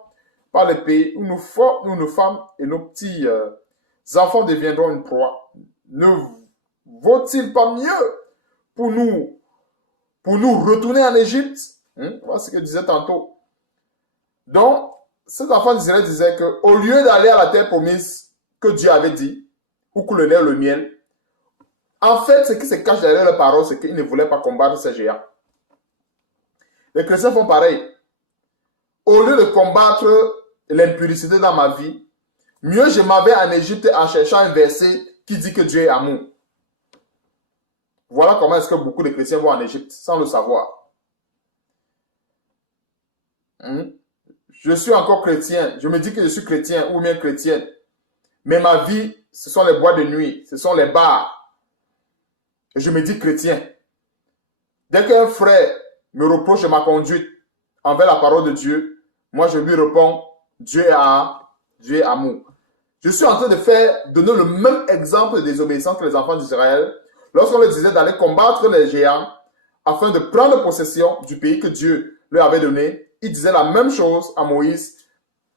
par l'épée, où nos femmes et nos petits enfants deviendront une proie? Ne vaut-il pas mieux pour nous retourner en Égypte? Voilà ce que je disais tantôt. Donc, ces enfants d'Israël disaient qu'au lieu d'aller à la terre promise que Dieu avait dit, où coule le lait et le miel, en fait, ce qui se cache derrière la parole, c'est qu'ils ne voulaient pas combattre ces géants. Les chrétiens font pareil. Au lieu de combattre l'impudicité dans ma vie, mieux je m'en vais en Égypte en cherchant un verset qui dit que Dieu est amour. Voilà comment est-ce que beaucoup de chrétiens vont en Égypte, sans le savoir. Je suis encore chrétien. Je me dis que je suis chrétien ou bien chrétienne. Mais ma vie, ce sont les boîtes de nuit, ce sont les bars. Et je me dis chrétien. Dès qu'un frère me reproche ma conduite envers la parole de Dieu, moi je lui réponds, Dieu est amour. Je suis en train de donner le même exemple de désobéissance que les enfants d'Israël lorsqu'on leur disait d'aller combattre les géants afin de prendre possession du pays que Dieu leur avait donné. Ils disaient la même chose à Moïse,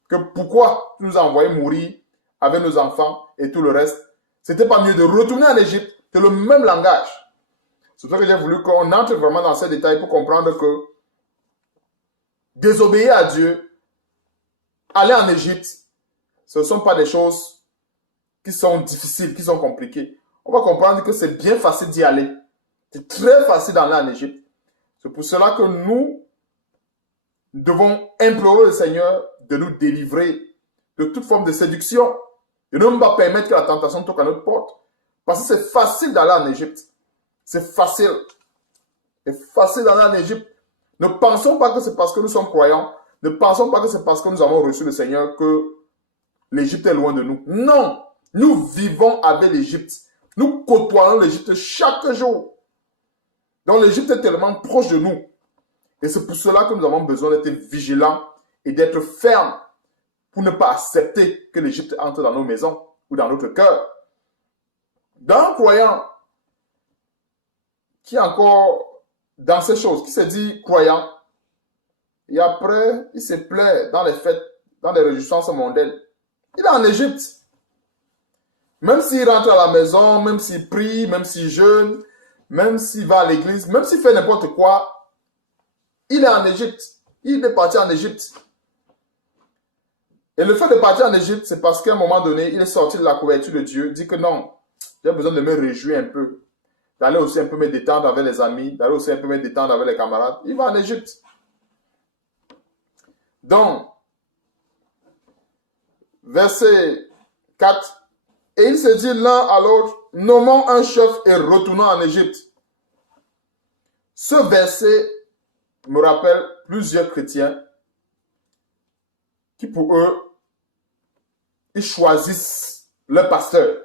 que pourquoi tu nous as envoyés mourir avec nos enfants et tout le reste. C'était pas mieux de retourner en Égypte. C'est le même langage. C'est pour ça que j'ai voulu qu'on entre vraiment dans ces détails pour comprendre que désobéir à Dieu, aller en Égypte, ce ne sont pas des choses qui sont difficiles, qui sont compliquées. On va comprendre que c'est bien facile d'y aller. C'est très facile d'aller en Égypte. C'est pour cela que nous devons implorer le Seigneur de nous délivrer de toute forme de séduction. Et ne pas permettre que la tentation toque à notre porte. Parce que c'est facile d'aller en Égypte. C'est facile. C'est facile d'aller en Égypte. Ne pensons pas que c'est parce que nous sommes croyants. Ne pensons pas que c'est parce que nous avons reçu le Seigneur que l'Égypte est loin de nous. Non. Nous vivons avec l'Égypte. Nous côtoyons l'Égypte chaque jour. Donc l'Égypte est tellement proche de nous. Et c'est pour cela que nous avons besoin d'être vigilants et d'être fermes pour ne pas accepter que l'Égypte entre dans nos maisons ou dans notre cœur. Dans un croyant qui est encore dans ces choses, qui se dit croyant, et après, il se plaît dans les fêtes, dans les réjouissances mondaines. Il est en Égypte. Même s'il rentre à la maison, même s'il prie, même s'il jeûne, même s'il va à l'église, même s'il fait n'importe quoi, il est en Égypte. Il est parti en Égypte. Et le fait de partir en Égypte, c'est parce qu'à un moment donné, il est sorti de la couverture de Dieu, dit que non, j'ai besoin de me réjouir un peu, d'aller aussi un peu me détendre avec les amis, d'aller aussi un peu me détendre avec les camarades. Il va en Égypte. Donc, verset 4, et il se dit l'un à l'autre, nommons un chef et retournons en Égypte. Ce verset me rappelle plusieurs chrétiens qui pour eux, ils choisissent leur pasteur.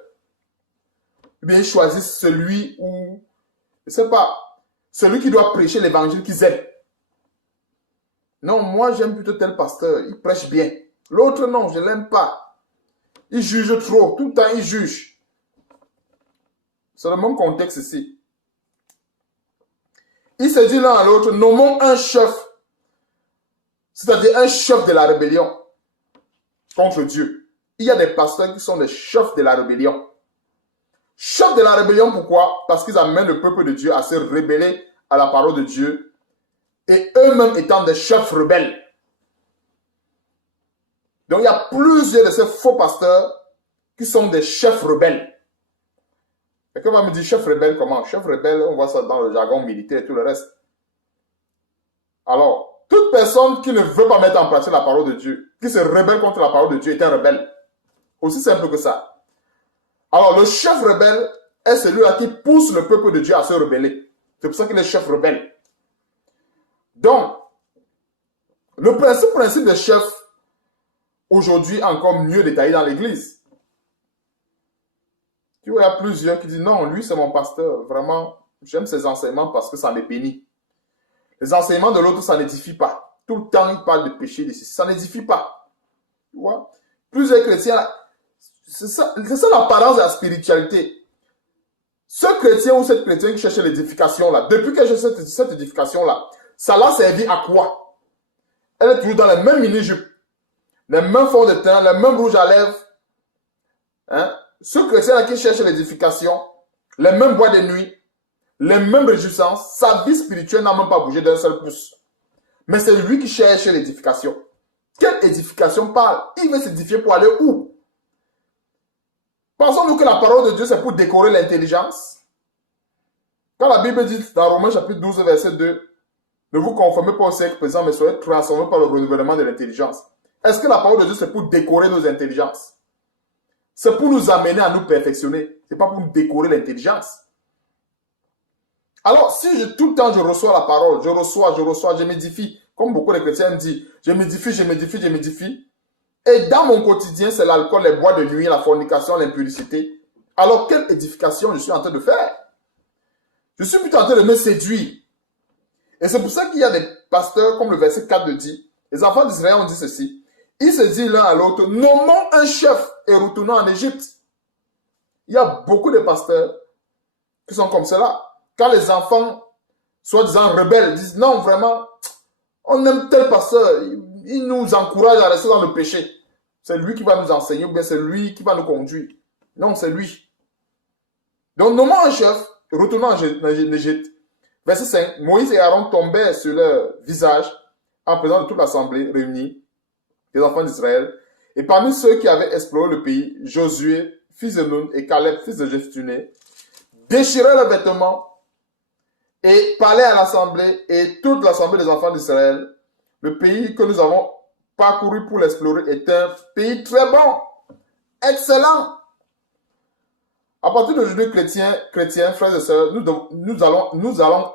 Ou bien ils choisissent celui où, je ne sais pas, celui qui doit prêcher l'évangile qu'ils aiment. Non, moi j'aime plutôt tel pasteur, il prêche bien. L'autre non, je ne l'aime pas. Il juge trop, tout le temps il juge. C'est le même contexte ici. Il se dit l'un à l'autre, nommons un chef, c'est-à-dire un chef de la rébellion contre Dieu. Il y a des pasteurs qui sont des chefs de la rébellion. Chefs de la rébellion, pourquoi? Parce qu'ils amènent le peuple de Dieu à se rebeller à la parole de Dieu et eux-mêmes étant des chefs rebelles. Donc il y a plusieurs de ces faux pasteurs qui sont des chefs rebelles. Quelqu'un va me dire chef rebelle comment? Chef rebelle, on voit ça dans le jargon militaire et tout le reste. Alors, toute personne qui ne veut pas mettre en pratique la parole de Dieu, qui se rebelle contre la parole de Dieu est un rebelle. Aussi simple que ça. Alors, le chef rebelle est celui-là qui pousse le peuple de Dieu à se rebeller. C'est pour ça qu'il est chef rebelle. Donc, le principe de chef, aujourd'hui, encore mieux détaillé dans l'église. Tu vois, il y a plusieurs qui disent, non, lui, c'est mon pasteur. Vraiment, j'aime ses enseignements parce que ça me bénit. Les enseignements de l'autre, ça n'édifie pas. Tout le temps, il parle de péché, de ceci. Ça n'édifie pas. Tu vois? Plusieurs chrétiens, c'est ça l'apparence de la spiritualité. Ce chrétien ou cette chrétienne qui cherche l'édification-là, depuis qu'elle cherche cette édification-là, ça l'a servi à quoi? Elle est toujours dans les mêmes mini-jupes, les mêmes fonds de teint, les mêmes rouges à lèvres. Hein? Ce chrétien-là qui cherche l'édification, les mêmes bois de nuit, les mêmes réjouissances, sa vie spirituelle n'a même pas bougé d'un seul pouce. Mais c'est lui qui cherche l'édification. Quelle édification parle? Il veut s'édifier pour aller où? Pensons-nous que la parole de Dieu, c'est pour décorer l'intelligence? Quand la Bible dit dans Romains chapitre 12, verset 2, ne vous conformez pas au siècle présent, mais soyez transformés par le renouvellement de l'intelligence. Est-ce que la parole de Dieu, c'est pour décorer nos intelligences? C'est pour nous amener à nous perfectionner. Ce n'est pas pour nous décorer l'intelligence. Alors, si tout le temps je reçois la parole, je reçois, je m'édifie, comme beaucoup de chrétiens disent, je m'édifie, et dans mon quotidien, c'est l'alcool, les bois de nuit, la fornication, l'impudicité, alors quelle édification je suis en train de faire? Je suis plutôt en train de me séduire. Et c'est pour ça qu'il y a des pasteurs, comme le verset 4 le dit, les enfants d'Israël ont dit ceci, ils se disent l'un à l'autre, nommons un chef et retournons en Égypte. Il y a beaucoup de pasteurs qui sont comme cela. Quand les enfants, soi-disant rebelles, disent non, vraiment, on aime tel pasteur, il nous encourage à rester dans le péché. C'est lui qui va nous enseigner ou bien c'est lui qui va nous conduire. Non, c'est lui. Donc, nommons un chef, retournons en Égypte. Verset 5, Moïse et Aaron tombèrent sur leur visage en présence de toute l'assemblée réunie, des enfants d'Israël. Et parmi ceux qui avaient exploré le pays, Josué, fils de Nun, et Caleb, fils de Jephunnée, déchiraient leurs vêtements et parlaient à l'assemblée et toute l'assemblée des enfants d'Israël. Le pays que nous avons parcouru pour l'explorer est un pays très bon, excellent. À partir d'aujourd'hui, chrétiens, frères et sœurs, nous allons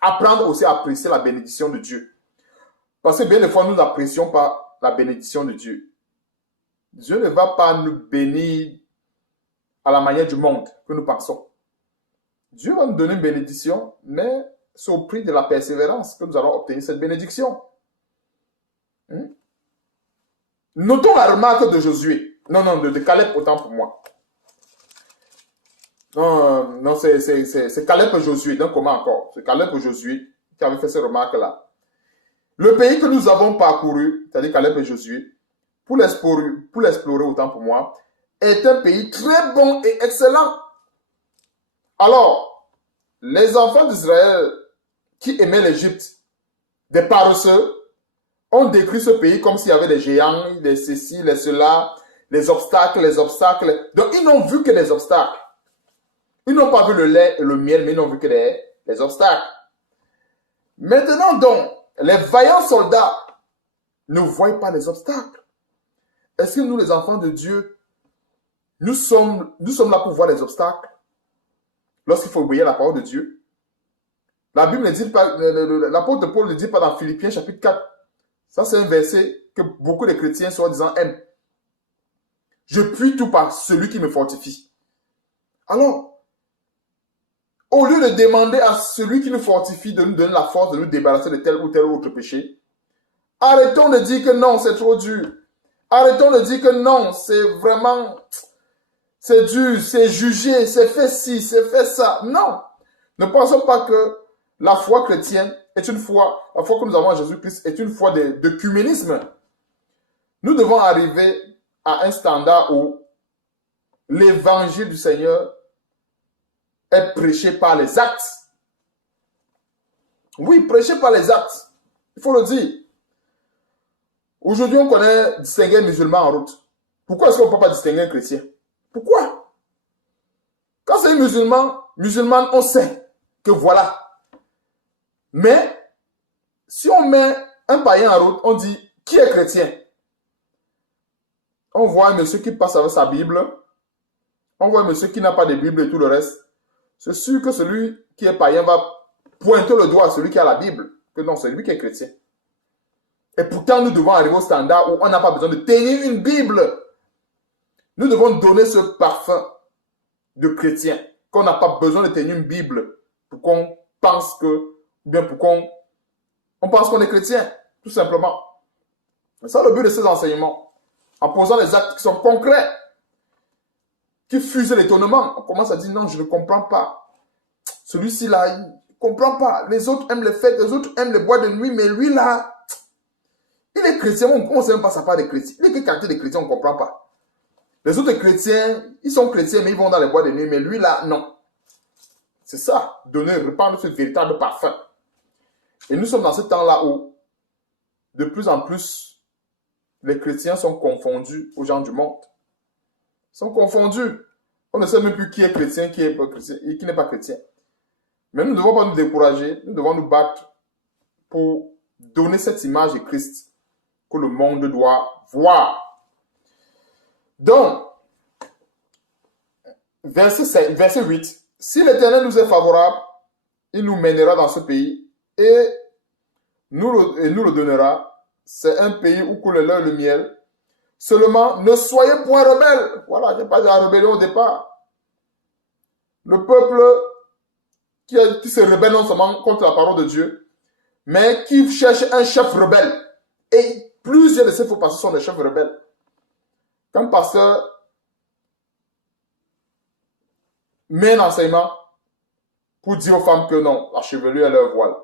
apprendre aussi à apprécier la bénédiction de Dieu. Parce que bien des fois, nous n'apprécions pas la bénédiction de Dieu. Dieu ne va pas nous bénir à la manière du monde que nous pensons. Dieu va nous donner une bénédiction, mais c'est au prix de la persévérance que nous allons obtenir cette bénédiction. Notons la remarque de Josué. Non, de Caleb, autant pour moi. Non, c'est Caleb et Josué. Donc, comment encore? C'est Caleb et Josué qui avaient fait ces remarques-là. Le pays que nous avons parcouru, c'est-à-dire Caleb et Josué, pour l'explorer autant pour moi, est un pays très bon et excellent. Alors, les enfants d'Israël qui aimaient l'Égypte, des paresseux, ont décrit ce pays comme s'il y avait des géants, les ceci, les cela, les obstacles. Donc, ils n'ont vu que des obstacles. Ils n'ont pas vu le lait et le miel, mais ils n'ont vu que les obstacles. Maintenant donc, les vaillants soldats ne voient pas les obstacles. Est-ce que nous, les enfants de Dieu, nous sommes là pour voir les obstacles lorsqu'il faut obéir à la parole de Dieu? La Bible ne dit pas, l'apôtre Paul ne dit pas dans Philippiens chapitre 4. Ça, c'est un verset que beaucoup de chrétiens, soi-disant, aiment. Je puis tout par celui qui me fortifie. Alors, au lieu de demander à celui qui nous fortifie de nous donner la force de nous débarrasser de tel ou tel autre péché, arrêtons de dire que non, c'est trop dur. Arrêtons de dire que non, c'est vraiment, c'est dur, c'est jugé, c'est fait ci, c'est fait ça. Non, ne pensons pas que la foi chrétienne est une foi, la foi que nous avons en Jésus-Christ est une foi d'œcuménisme. Nous devons arriver à un standard où l'évangile du Seigneur est prêché par les actes. Oui, prêché par les actes. Il faut le dire. Aujourd'hui, on connaît distinguer un musulman en route. Pourquoi est-ce qu'on ne peut pas distinguer un chrétien? Pourquoi? Quand c'est un musulman, on sait que voilà. Mais, si on met un païen en route, on dit, qui est chrétien? On voit un monsieur qui passe avec sa Bible. On voit un monsieur qui n'a pas de Bible et tout le reste. C'est sûr que celui qui est païen va pointer le doigt à celui qui a la Bible. Que non, c'est lui qui est chrétien. Et pourtant, nous devons arriver au standard où on n'a pas besoin de tenir une Bible. Nous devons donner ce parfum de chrétien, qu'on n'a pas besoin de tenir une Bible pour qu'on pense que, ou bien pour qu'on pense qu'on est chrétien, tout simplement. C'est ça le but de ces enseignements. En posant des actes qui sont concrets, qui fusent l'étonnement. On commence à dire non, je ne comprends pas. Celui-ci là, il ne comprend pas. Les autres aiment les fêtes, les autres aiment les boîtes de nuit, mais lui là, il est chrétien, on ne sait même pas sa part de chrétien. Il est que quantité de chrétiens, on ne comprend pas. Les autres chrétiens, ils sont chrétiens, mais ils vont dans les boîtes de nuit, mais lui là, non. C'est ça, donner, répandre ce véritable parfum. Et nous sommes dans ce temps-là où, de plus en plus, les chrétiens sont confondus aux gens du monde. Ils sont confondus. On ne sait même plus qui est chrétien, qui n'est pas chrétien et qui n'est pas chrétien. Mais nous ne devons pas nous décourager, nous devons nous battre pour donner cette image de Christ que le monde doit voir. Donc, verset 8. Si l'Éternel nous est favorable, il nous mènera dans ce pays et nous le donnera. C'est un pays où coule le lait et le miel. Seulement, ne soyez point rebelles. Voilà, il n'y a pas de rébellion au départ. Le peuple qui se rebelle non seulement contre la parole de Dieu, mais qui cherche un chef rebelle. Et plusieurs de ces faux pasteurs sont des chefs rebelles. Quand pasteur met un enseignement pour dire aux femmes que non, la chevelure est leur voile.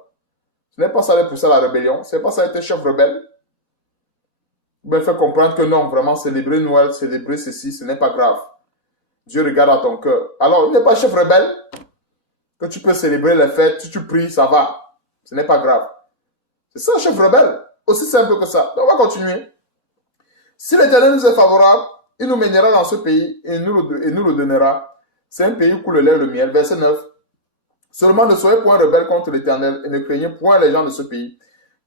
Ce n'est pas ça de pousser à la rébellion, ce n'est pas ça d'être chef rebelle. Ben, faire comprendre que non, vraiment, célébrer Noël, célébrer ceci, ce n'est pas grave. Dieu regarde à ton cœur. Alors, il n'est pas chef rebelle, que tu peux célébrer les fêtes, si tu pries, ça va. Ce n'est pas grave. C'est ça, chef rebelle. Aussi simple que ça. Donc, on va continuer. Si l'Éternel nous est favorable, il nous mènera dans ce pays et nous le donnera. C'est un pays où coule le lait et le miel. Verset 9. Seulement ne soyez point rebelles contre l'Éternel et ne craignez point les gens de ce pays,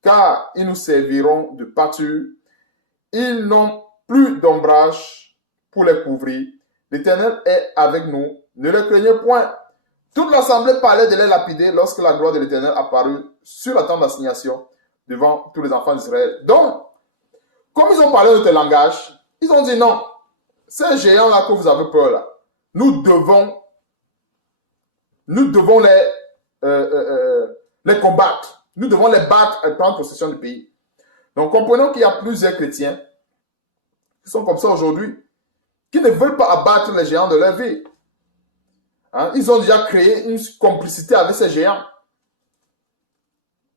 car ils nous serviront de pâture. Ils n'ont plus d'ombrage pour les couvrir. L'Éternel est avec nous. Ne les craignez point. Toute l'assemblée parlait de les lapider lorsque la gloire de l'Éternel apparut sur la tente d'assignation devant tous les enfants d'Israël. Donc, comme ils ont parlé notre langage, ils ont dit non, ces géants-là que vous avez peur là, nous devons les combattre. Nous devons les battre et prendre possession du pays. Donc, comprenons qu'il y a plusieurs chrétiens qui sont comme ça aujourd'hui, qui ne veulent pas abattre les géants de leur vie. Hein? Ils ont déjà créé une complicité avec ces géants.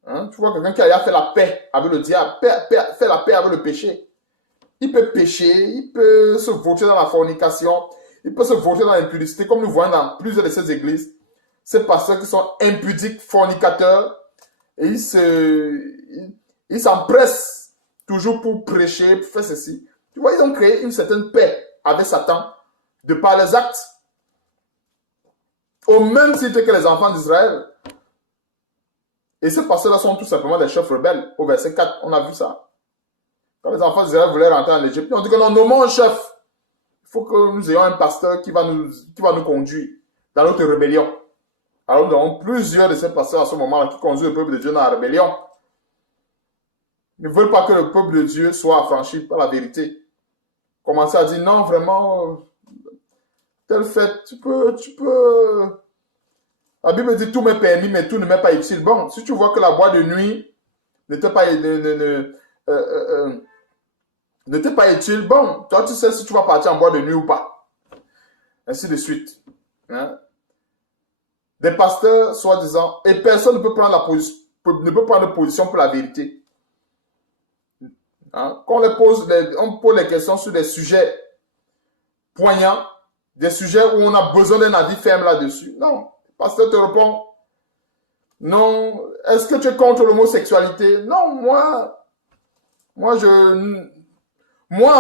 Hein? Tu vois quelqu'un qui a fait la paix avec le diable, fait la paix avec le péché. Il peut pécher, il peut se vauter dans la fornication, il peut se vauter dans l'impudicité, comme nous voyons dans plusieurs de ces églises. Ces pasteurs qui sont impudiques, fornicateurs, et ils s'empressent toujours pour prêcher, pour faire ceci. Tu vois, ils ont créé une certaine paix avec Satan de par les actes. Au même titre que les enfants d'Israël. Et ces pasteurs-là sont tout simplement des chefs rebelles. Au verset 4, on a vu ça. Quand les enfants d'Israël voulaient rentrer en Égypte, ils ont dit que non, nommons un chef. Il faut que nous ayons un pasteur qui va nous conduire dans notre rébellion. Alors nous avons plusieurs de ces pasteurs à ce moment-là qui conduisent le peuple de Dieu dans la rébellion. Ils ne veulent pas que le peuple de Dieu soit affranchi par la vérité. Commencer à dire non, vraiment, telle fête, tu peux. La Bible dit tout m'est permis, mais tout ne m'est pas utile. Bon, si tu vois que la boîte de nuit ne t'est pas utile, bon, toi tu sais si tu vas partir en boîte de nuit ou pas. Ainsi de suite. Hein? Des pasteurs, soi-disant, et personne ne peut prendre position pour la vérité. Hein? Quand on pose les questions sur des sujets poignants, des sujets où on a besoin d'un avis ferme là-dessus. Non. Le pasteur te répond, non, est-ce que tu es contre l'homosexualité? Non, moi, en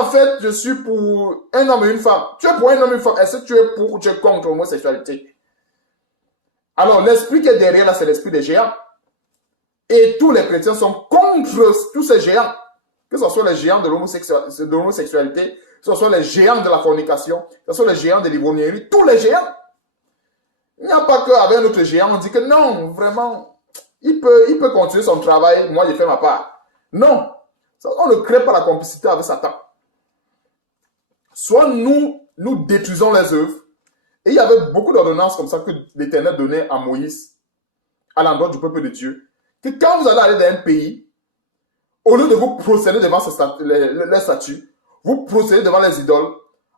fait, je suis pour un homme et une femme. Tu es pour un homme et une femme. Est-ce que tu es pour ou tu es contre l'homosexualité? Alors, l'esprit qui est derrière là, c'est l'esprit des géants. Et tous les chrétiens sont contre tous ces géants. Que ce soit les géants de l'homosexualité, que ce soit les géants de la fornication, que ce soit les géants de l'ivrognerie, tous les géants. Il n'y a pas qu'avec un autre géant, on dit que non, vraiment, il peut continuer son travail, moi j'ai fait ma part. Non, on ne crée pas la complicité avec Satan. Soit nous détruisons les œuvres, et il y avait beaucoup d'ordonnances comme ça que l'Éternel donnait à Moïse, à l'endroit du peuple de Dieu, que quand vous allez aller dans un pays, au lieu de vous procéder devant les statues, vous procédez devant les idoles,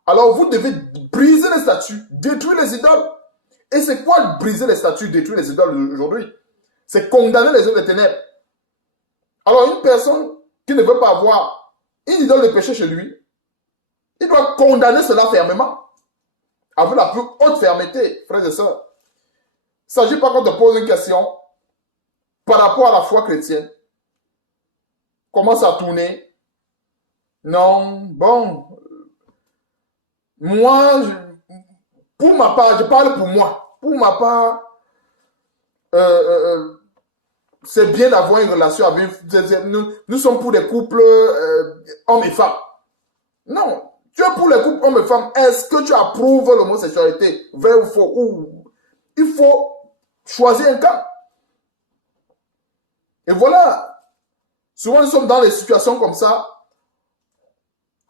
alors vous devez briser les statues, détruire les idoles. Et c'est quoi briser les statues, détruire les idoles aujourd'hui? C'est condamner les œuvres des ténèbres. Alors une personne qui ne veut pas avoir une idole de péché chez lui, il doit condamner cela fermement, avec la plus haute fermeté, frères et sœurs. Il ne s'agit pas qu'on te pose une question par rapport à la foi chrétienne. Commence à tourner. Non, bon. Moi, pour ma part, je parle pour moi. Pour ma part, c'est bien d'avoir une relation avec... Nous sommes pour des couples hommes et femmes. Non. Tu es pour les couples hommes et femmes. Est-ce que tu approuves l'homosexualité? Vrai ou faux? Il faut choisir un camp. Et voilà. Souvent, nous sommes dans des situations comme ça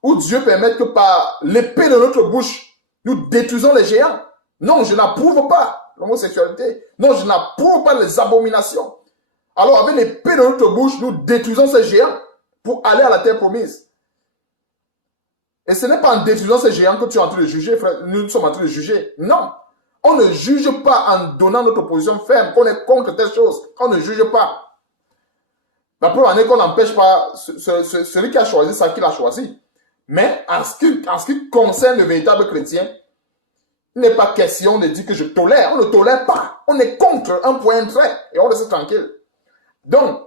où Dieu permet que par l'épée de notre bouche, nous détruisons les géants. Non, je n'approuve pas l'homosexualité. Non, je n'approuve pas les abominations. Alors, avec l'épée de notre bouche, nous détruisons ces géants pour aller à la terre promise. Et ce n'est pas en détruisant ces géants que tu es en train de juger, frère. Nous sommes en train de juger. Non. On ne juge pas en donnant notre position ferme, qu'on est contre telle chose. On ne juge pas. La preuve en est qu'on n'empêche pas celui qui a choisi ça qu'il a choisi. Mais en ce qui concerne le véritable chrétien, il n'est pas question de dire que je tolère. On ne tolère pas. On est contre un point trait et on reste tranquille. Donc,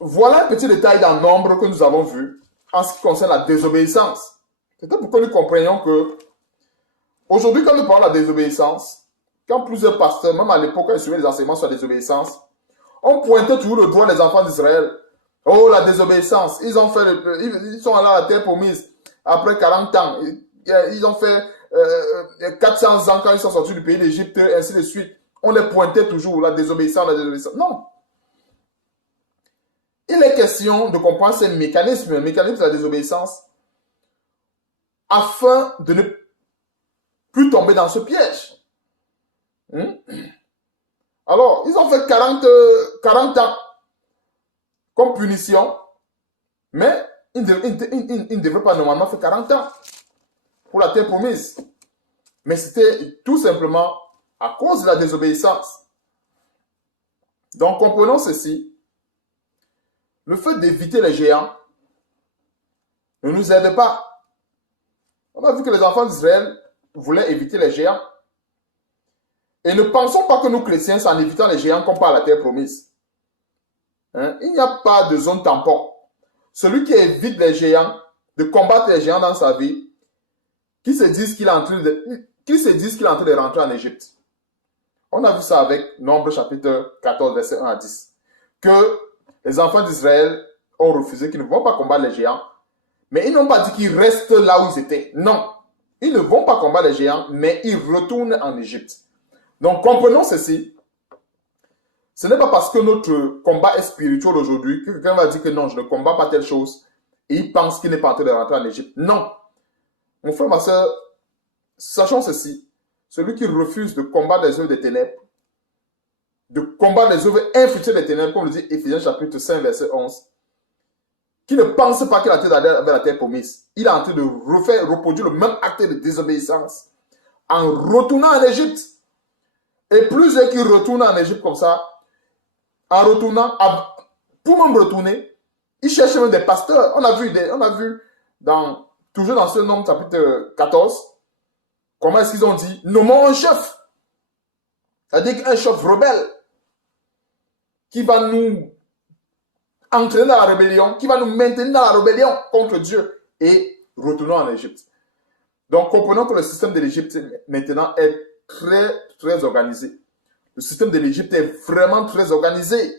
voilà un petit détail dans Nombre que nous avons vu en ce qui concerne la désobéissance. C'est pour que nous comprenions que aujourd'hui, quand nous parlons de la désobéissance, quand plusieurs pasteurs, même à l'époque, quand ils suivaient les enseignements sur la désobéissance, on pointait toujours le doigt les enfants d'Israël. Oh, la désobéissance. Ils sont allés à la terre promise après 40 ans. Ils ont fait 400 ans quand ils sont sortis du pays d'Égypte, ainsi de suite. On les pointait toujours, la désobéissance, la désobéissance. Non. Il est question de comprendre ce mécanisme, le mécanisme de la désobéissance, afin de ne plus tomber dans ce piège. Alors, ils ont fait 40 ans comme punition, mais ils ne devraient pas normalement faire 40 ans pour la terre promise. Mais c'était tout simplement à cause de la désobéissance. Donc, comprenons ceci. Le fait d'éviter les géants ne nous aide pas. On a vu que les enfants d'Israël voulaient éviter les géants. Et ne pensons pas que nous, chrétiens, c'est en évitant les géants qu'on part à la terre promise. Il n'y a pas de zone tampon. Celui qui évite les géants, de combattre les géants dans sa vie, qui se disent qu'il est en train de rentrer en Égypte. On a vu ça avec Nombre chapitre 14, verset 1 à 10. Que les enfants d'Israël ont refusé qu'ils ne vont pas combattre les géants. Mais ils n'ont pas dit qu'ils restent là où ils étaient. Non. Ils ne vont pas combattre les géants, mais ils retournent en Égypte. Donc, comprenons ceci. Ce n'est pas parce que notre combat est spirituel aujourd'hui que quelqu'un va dire que non, je ne combats pas telle chose et il pense qu'il n'est pas en train de rentrer en Égypte. Non. Mon frère, ma soeur, sachons ceci. Celui qui refuse de combattre les œuvres des ténèbres, de combattre les œuvres infructueuses des ténèbres, comme le dit Éphésiens chapitre 5, verset 11, qui ne pense pas qu'il a été d'aller vers la terre promise. Il est en train de reproduire le même acte de désobéissance en retournant en Égypte. Et plusieurs qui retournent en Égypte comme ça, en retournant, pour même retourner, ils cherchent même des pasteurs. On a vu toujours dans ce Nombre chapitre 14, comment est-ce qu'ils ont dit, nommons un chef. C'est-à-dire qu'un chef rebelle qui va nous entraîner dans la rébellion, qui va nous maintenir dans la rébellion contre Dieu et retournons en Égypte. Donc, comprenons que le système de l'Égypte maintenant est très, très organisé. Le système de l'Égypte est vraiment très organisé.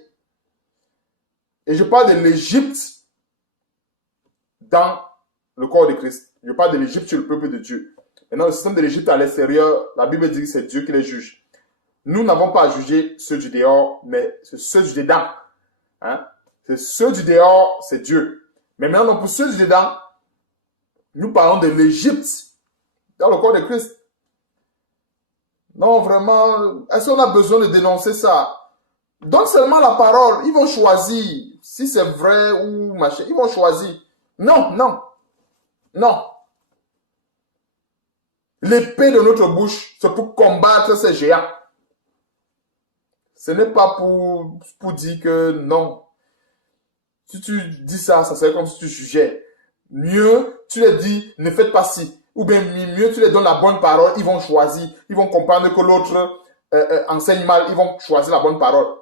Et je parle de l'Égypte dans le corps de Christ. Je parle de l'Égypte sur le peuple de Dieu. Maintenant, le système de l'Égypte à l'extérieur, la Bible dit que c'est Dieu qui les juge. Nous n'avons pas à juger ceux du dehors, mais c'est ceux du dedans. Hein? C'est ceux du dehors, c'est Dieu. Mais maintenant, pour ceux du dedans, nous parlons de l'Égypte dans le corps de Christ. Non, vraiment, est-ce qu'on a besoin de dénoncer ça? Donne seulement la parole, ils vont choisir si c'est vrai ou machin, ils vont choisir. Non, non, non. L'épée de notre bouche, c'est pour combattre ces géants. Ce n'est pas pour dire que non. Si tu dis ça, ça serait comme si tu jugeais. Mieux, tu les dis, ne faites pas ci. Ou bien mieux, tu les donnes la bonne parole, ils vont choisir. Ils vont comprendre que l'autre enseigne mal, ils vont choisir la bonne parole.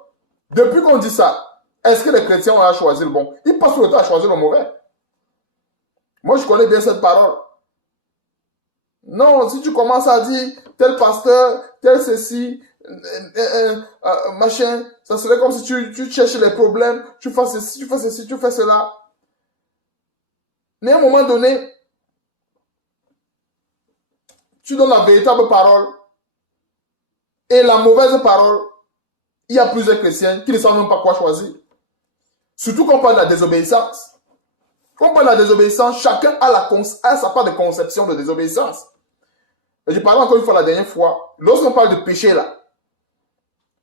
Depuis qu'on dit ça, est-ce que les chrétiens ont à choisir le bon? Ils passent tout le temps à choisir le mauvais. Moi, je connais bien cette parole. Non, si tu commences à dire tel pasteur, tel ceci, machin, ça serait comme si tu cherches les problèmes, tu fais ceci, tu fais ceci, tu fais cela. Mais à un moment donné, tu donnes la véritable parole et la mauvaise parole. Il y a plusieurs chrétiens qui ne savent même pas quoi choisir. Surtout quand on parle de la désobéissance. Quand on parle de la désobéissance, chacun a sa part de conception de désobéissance. Et je parlais encore une fois la dernière fois, lorsqu'on parle de péché là,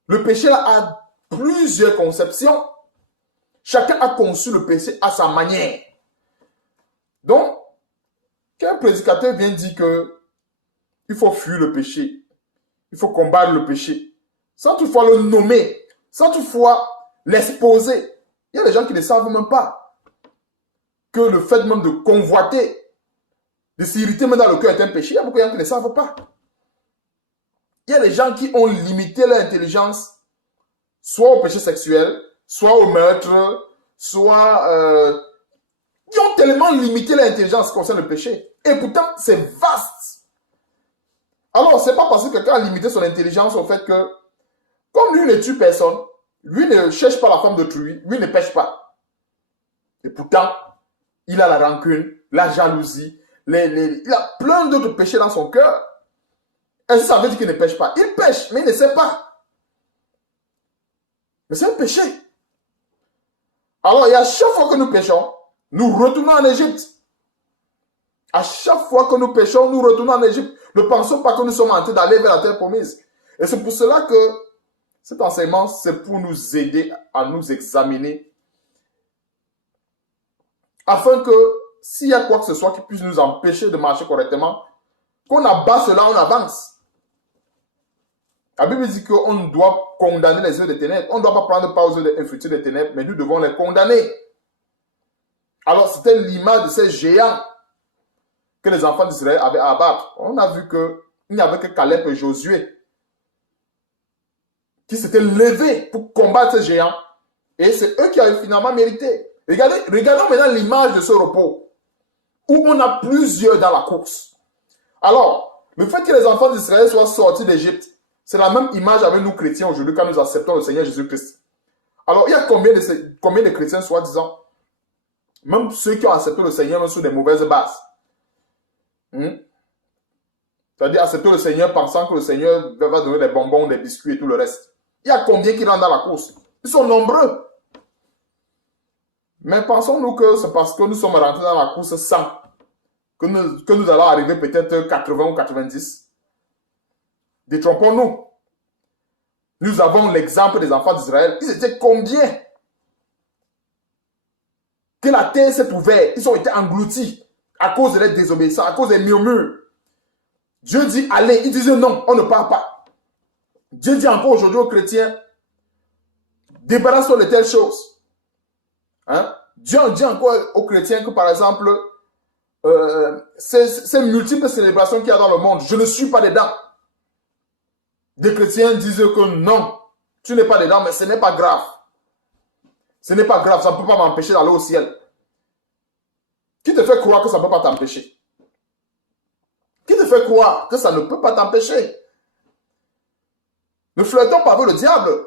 le péché là a plusieurs conceptions. Chacun a conçu le péché à sa manière. Donc, quand un prédicateur vient dire que il faut fuir le péché, il faut combattre le péché, sans toutefois le nommer, sans toutefois l'exposer, il y a des gens qui ne savent même pas que le fait même de convoiter, de s'irriter même dans le cœur est un péché. Il y a beaucoup de gens qui ne savent pas. Il y a des gens qui ont limité leur intelligence soit au péché sexuel, soit au meurtre, soit... Ils ont tellement limité leur intelligence concernant le péché. Et pourtant, c'est vaste. Alors, c'est pas parce que quelqu'un a limité son intelligence au fait que, comme lui ne tue personne, lui ne cherche pas la femme d'autrui, lui ne pêche pas. Et pourtant, il a la rancune, la jalousie, il a plein d'autres péchés dans son cœur. Est-ce que ça veut dire qu'il ne pêche pas? Il pêche, mais il ne sait pas. Mais c'est un péché. Alors, et à chaque fois que nous péchons, nous retournons en Égypte. À chaque fois que nous péchons, nous retournons en Égypte. Ne pensons pas que nous sommes en train d'aller vers la terre promise. Et c'est pour cela que cet enseignement, c'est pour nous aider à nous examiner. Afin que, s'il y a quoi que ce soit qui puisse nous empêcher de marcher correctement, qu'on abat cela, on avance. La Bible dit qu'on doit condamner les œuvres des ténèbres. On ne doit pas prendre part aux œuvres infructueuses des ténèbres, mais nous devons les condamner. Alors, c'était l'image de ces géants que les enfants d'Israël avaient à abattre. On a vu qu'il n'y avait que Caleb et Josué qui s'étaient levés pour combattre ces géants. Et c'est eux qui avaient finalement mérité. Regardons maintenant l'image de ce repos, où on a plusieurs dans la course. Alors, le fait que les enfants d'Israël soient sortis d'Égypte, c'est la même image avec nous chrétiens aujourd'hui quand nous acceptons le Seigneur Jésus-Christ. Alors, il y a combien de chrétiens soi-disant, même ceux qui ont accepté le Seigneur même sur des mauvaises bases. C'est-à-dire accepter le Seigneur pensant que le Seigneur va donner des bonbons, des biscuits et tout le reste. Il y a combien qui rentrent dans la course? Ils sont nombreux. Mais pensons-nous que c'est parce que nous sommes rentrés dans la course 100 que nous allons arriver peut-être 80 ou 90? Détrompons-nous. Nous avons l'exemple des enfants d'Israël. Ils étaient combien? Que la terre s'est ouverte. Ils ont été engloutis à cause de leur désobéissance, à cause des murmures. Dieu dit allez. Ils disaient non, on ne part pas. Dieu dit encore aujourd'hui aux chrétiens, débarrassons de telles choses. Dieu dit encore aux chrétiens que par exemple, ces multiples célébrations qu'il y a dans le monde, je ne suis pas dedans. Des chrétiens disent que non, tu n'es pas dedans, mais ce n'est pas grave. Ce n'est pas grave, ça ne peut pas m'empêcher d'aller au ciel. Qui te fait croire que ça ne peut pas t'empêcher? Qui te fait croire que ça ne peut pas t'empêcher? Ne flirtons pas avec le diable.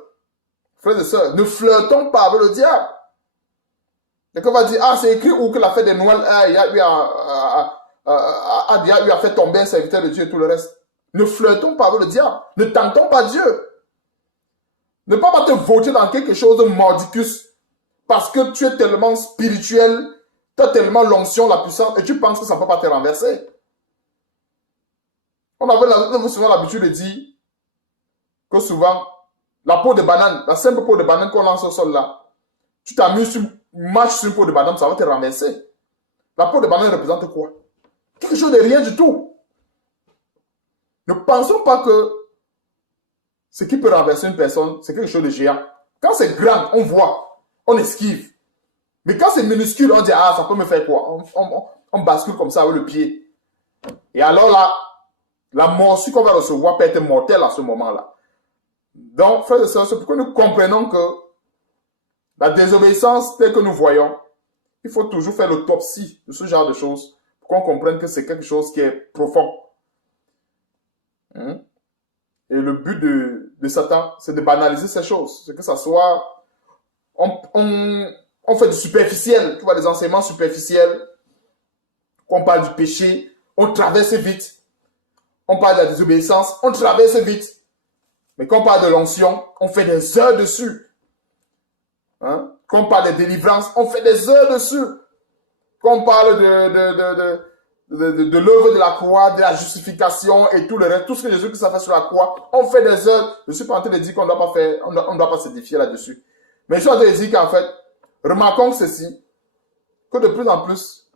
Frères et sœurs, ne flirtons pas avec le diable. Quelqu'un va dire, ah, c'est écrit où que la fête de Noël, il y a eu a fait tomber un serviteur de Dieu et tout le reste. Ne flirtons pas avec le diable. Ne tentons pas Dieu. Ne pas te voter dans quelque chose de mordicus parce que tu es tellement spirituel, tu as tellement l'onction, la puissance et tu penses que ça ne peut pas te renverser. On avait souvent l'habitude de dire que souvent, la peau de banane, la simple peau de banane qu'on lance au sol là, tu t'amuses, tu marches sur une peau de banane, ça va te renverser. La peau de banane représente quoi? Quelque chose de rien du tout. Ne pensons pas que ce qui peut renverser une personne, c'est quelque chose de géant. Quand c'est grand, on voit, on esquive. Mais quand c'est minuscule, on dit, ah, ça peut me faire quoi? On bascule comme ça avec le pied. Et alors là, la morsure qu'on va recevoir peut être mortelle à ce moment-là. Donc, frères et sœurs, c'est pourquoi nous comprenons que la désobéissance telle que nous voyons, il faut toujours faire l'autopsie de ce genre de choses pour qu'on comprenne que c'est quelque chose qui est profond. Et le but de Satan, c'est de banaliser ces choses. C'est que ça soit... On fait du superficiel, tu vois, des enseignements superficiels. Quand on parle du péché, on traverse vite. On parle de la désobéissance, on traverse vite. Mais quand on parle de l'onction, on fait des heures dessus. Quand on parle de délivrance, on fait des heures dessus. Quand on parle de l'œuvre de la croix, de la justification et tout le reste, tout ce que Jésus a fait sur la croix, on fait des heures. Je suis pas en train de dire qu'on ne doit pas faire, on doit pas s'édifier là-dessus. Mais je suis en train de dire qu'en fait, remarquons ceci, que de plus en plus,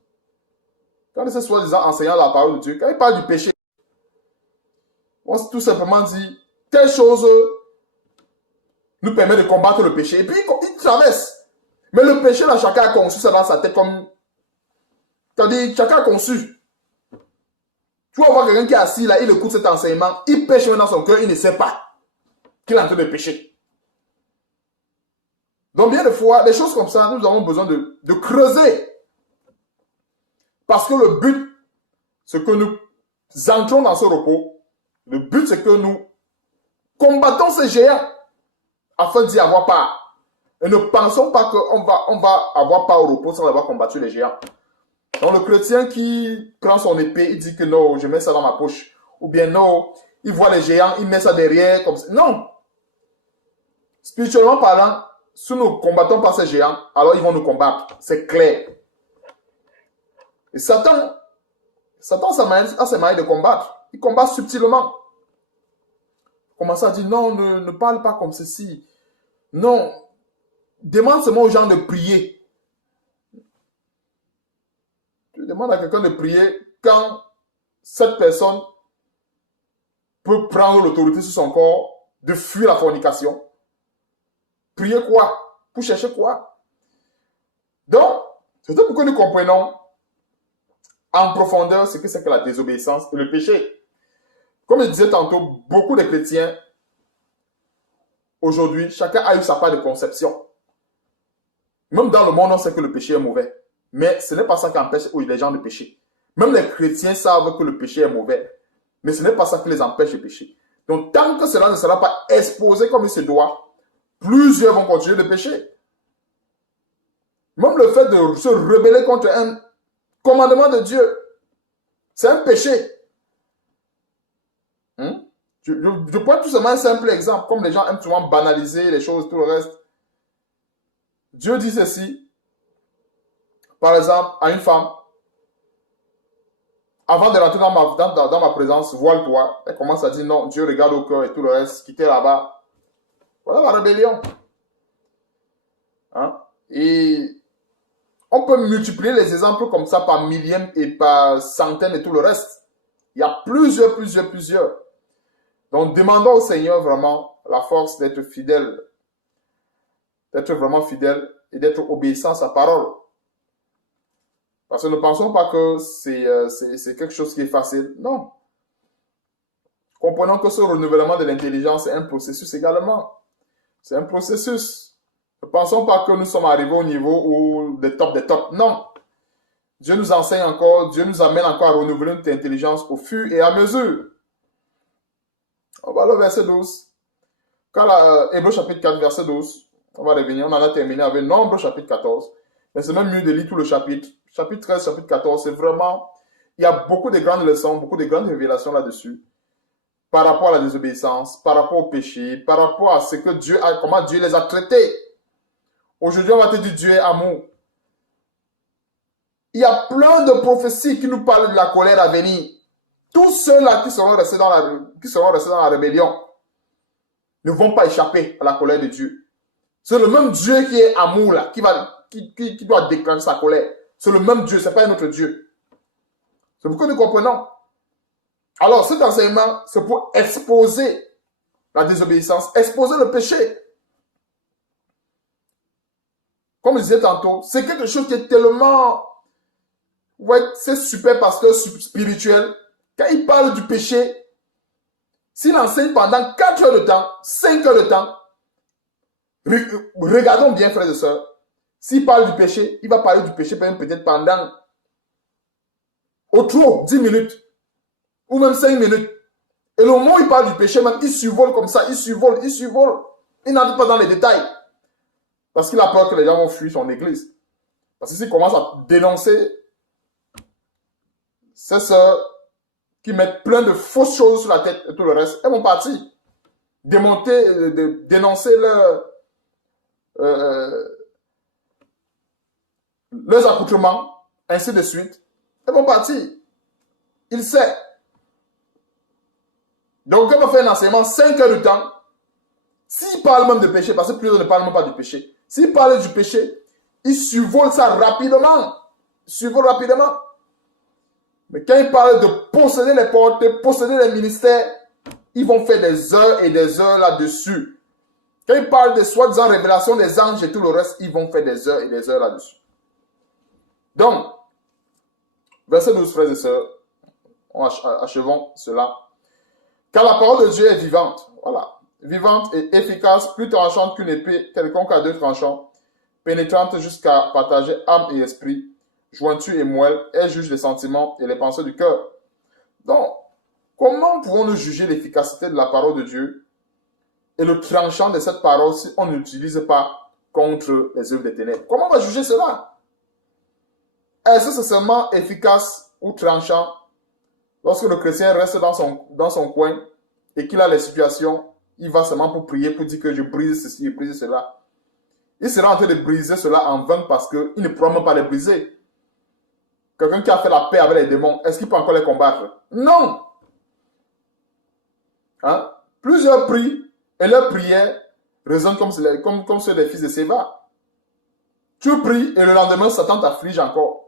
quand ces soi-disant enseignants la parole de Dieu, quand ils parlent du péché, on tout simplement dit, telle chose nous permet de combattre le péché. Et puis, ils traversent. Mais le péché, là, chacun a conçu ça dans sa tête comme... C'est-à-dire, chacun a conçu. Tu vas voir quelqu'un qui est assis là, il écoute cet enseignement, il pêche dans son cœur, il ne sait pas qu'il est en train de pécher. Donc, bien des fois, des choses comme ça, nous avons besoin de creuser. Parce que le but, c'est que nous entrons dans ce repos. Le but, c'est que nous combattons ces géants afin d'y avoir part. Et ne pensons pas qu'on va avoir part au repos sans avoir combattu les géants. Donc, le chrétien qui prend son épée, il dit que non, je mets ça dans ma poche. Ou bien non, il voit les géants, il met ça derrière. Comme ça. Non. Spirituellement parlant, si nous ne combattons pas ces géants, alors ils vont nous combattre. C'est clair. Et Satan a ses moyens de combattre. Il combat subtilement. Commence à dire, non, ne parle pas comme ceci. Non, demande seulement aux gens de prier. Tu demandes à quelqu'un de prier quand cette personne peut prendre l'autorité sur son corps de fuir la fornication. Prier quoi? Pour chercher quoi? Donc, c'est tout pour que nous comprenons en profondeur ce que c'est que la désobéissance et le péché. Comme je disais tantôt, beaucoup de chrétiens, aujourd'hui, chacun a eu sa part de conception. Même dans le monde, on sait que le péché est mauvais. Mais ce n'est pas ça qui empêche les gens de pécher. Même les chrétiens savent que le péché est mauvais. Mais ce n'est pas ça qui les empêche de pécher. Donc, tant que cela ne sera pas exposé comme il se doit, plusieurs vont continuer de pécher. Même le fait de se rebeller contre un commandement de Dieu, c'est un péché. Je prends tout simplement un simple exemple, comme les gens aiment souvent banaliser les choses, tout le reste. Dieu dit ceci, par exemple, à une femme, avant de rentrer dans ma présence, voile-toi. Elle commence à dire non, Dieu regarde au cœur et tout le reste, quitter là-bas. Voilà la rébellion. Et on peut multiplier les exemples comme ça par millième et par centaines et tout le reste. Il y a plusieurs. Donc, demandons au Seigneur vraiment la force d'être fidèle, d'être vraiment fidèle et d'être obéissant à sa parole. Parce que ne pensons pas que c'est quelque chose qui est facile. Non. Comprenons que ce renouvellement de l'intelligence est un processus également. C'est un processus. Ne pensons pas que nous sommes arrivés au niveau des tops. Non. Dieu nous enseigne encore, Dieu nous amène encore à renouveler notre intelligence au fur et à mesure. On va aller au verset 12. Quand Hébreux chapitre 4, verset 12, on va revenir, on en a terminé avec Nombre chapitre 14. Mais c'est même mieux de lire tout le chapitre. Chapitre 13, chapitre 14, c'est vraiment... Il y a beaucoup de grandes leçons, beaucoup de grandes révélations là-dessus. Par rapport à la désobéissance, par rapport au péché, par rapport à ce que Dieu a, comment Dieu les a traités. Aujourd'hui, on va te dire Dieu est amour. Il y a plein de prophéties qui nous parlent de la colère à venir. Tous ceux-là qui seront restés dans la rébellion ne vont pas échapper à la colère de Dieu. C'est le même Dieu qui est amour là, qui doit déclencher sa colère. C'est le même Dieu, ce n'est pas un autre Dieu. C'est pour que nous comprenons. Alors, cet enseignement, c'est pour exposer la désobéissance, exposer le péché. Comme je disais tantôt, c'est quelque chose qui est tellement... Ouais, c'est super pasteur spirituel. Quand il parle du péché, s'il enseigne pendant 4 heures de temps, 5 heures de temps, regardons bien, frères et sœurs, s'il parle du péché, il va parler du péché peut-être pendant au trop 10 minutes, ou même 5 minutes. Et le moment où il parle du péché, même, il survole comme ça, il survole. Il n'entre pas dans les détails. Parce qu'il a peur que les gens vont fuir son église. Parce que s'il commence à dénoncer ces sœurs qui mettent plein de fausses choses sur la tête et tout le reste, elles vont partir. Dénoncer leurs accoutrements, ainsi de suite. Elles vont partir. Il sait. Donc, quand on fait un enseignement, 5 heures de temps, s'il parle même de péché, parce que plusieurs ne parlent même pas du péché, s'il parle du péché, il survole ça rapidement. Mais quand il parle de posséder les portes, de posséder les ministères, ils vont faire des heures et des heures là-dessus. Quand il parle de soi-disant révélation des anges et tout le reste, ils vont faire des heures et des heures là-dessus. Donc, verset 12, frères et sœurs, achevons cela. Car la parole de Dieu est vivante, voilà, vivante et efficace, plus tranchante qu'une épée quelconque à 2 tranchants, pénétrante jusqu'à partager âme et esprit, jointure et moelle, elle juge les sentiments et les pensées du cœur. Donc, comment pouvons-nous juger l'efficacité de la parole de Dieu et le tranchant de cette parole si on ne l'utilise pas contre les œuvres des ténèbres? Comment on va juger cela? Est-ce que c'est seulement efficace ou tranchant lorsque le chrétien reste dans son coin et qu'il a les situations, il va seulement pour prier, pour dire que je brise ceci, je brise cela. Il sera en train de briser cela en vain parce qu'il ne pourra même pas les briser. Quelqu'un qui a fait la paix avec les démons, est-ce qu'il peut encore les combattre? Non! Hein? Plusieurs prient et leurs prières résonnent comme ceux des fils de Séva. Tu pries et le lendemain, Satan t'afflige encore.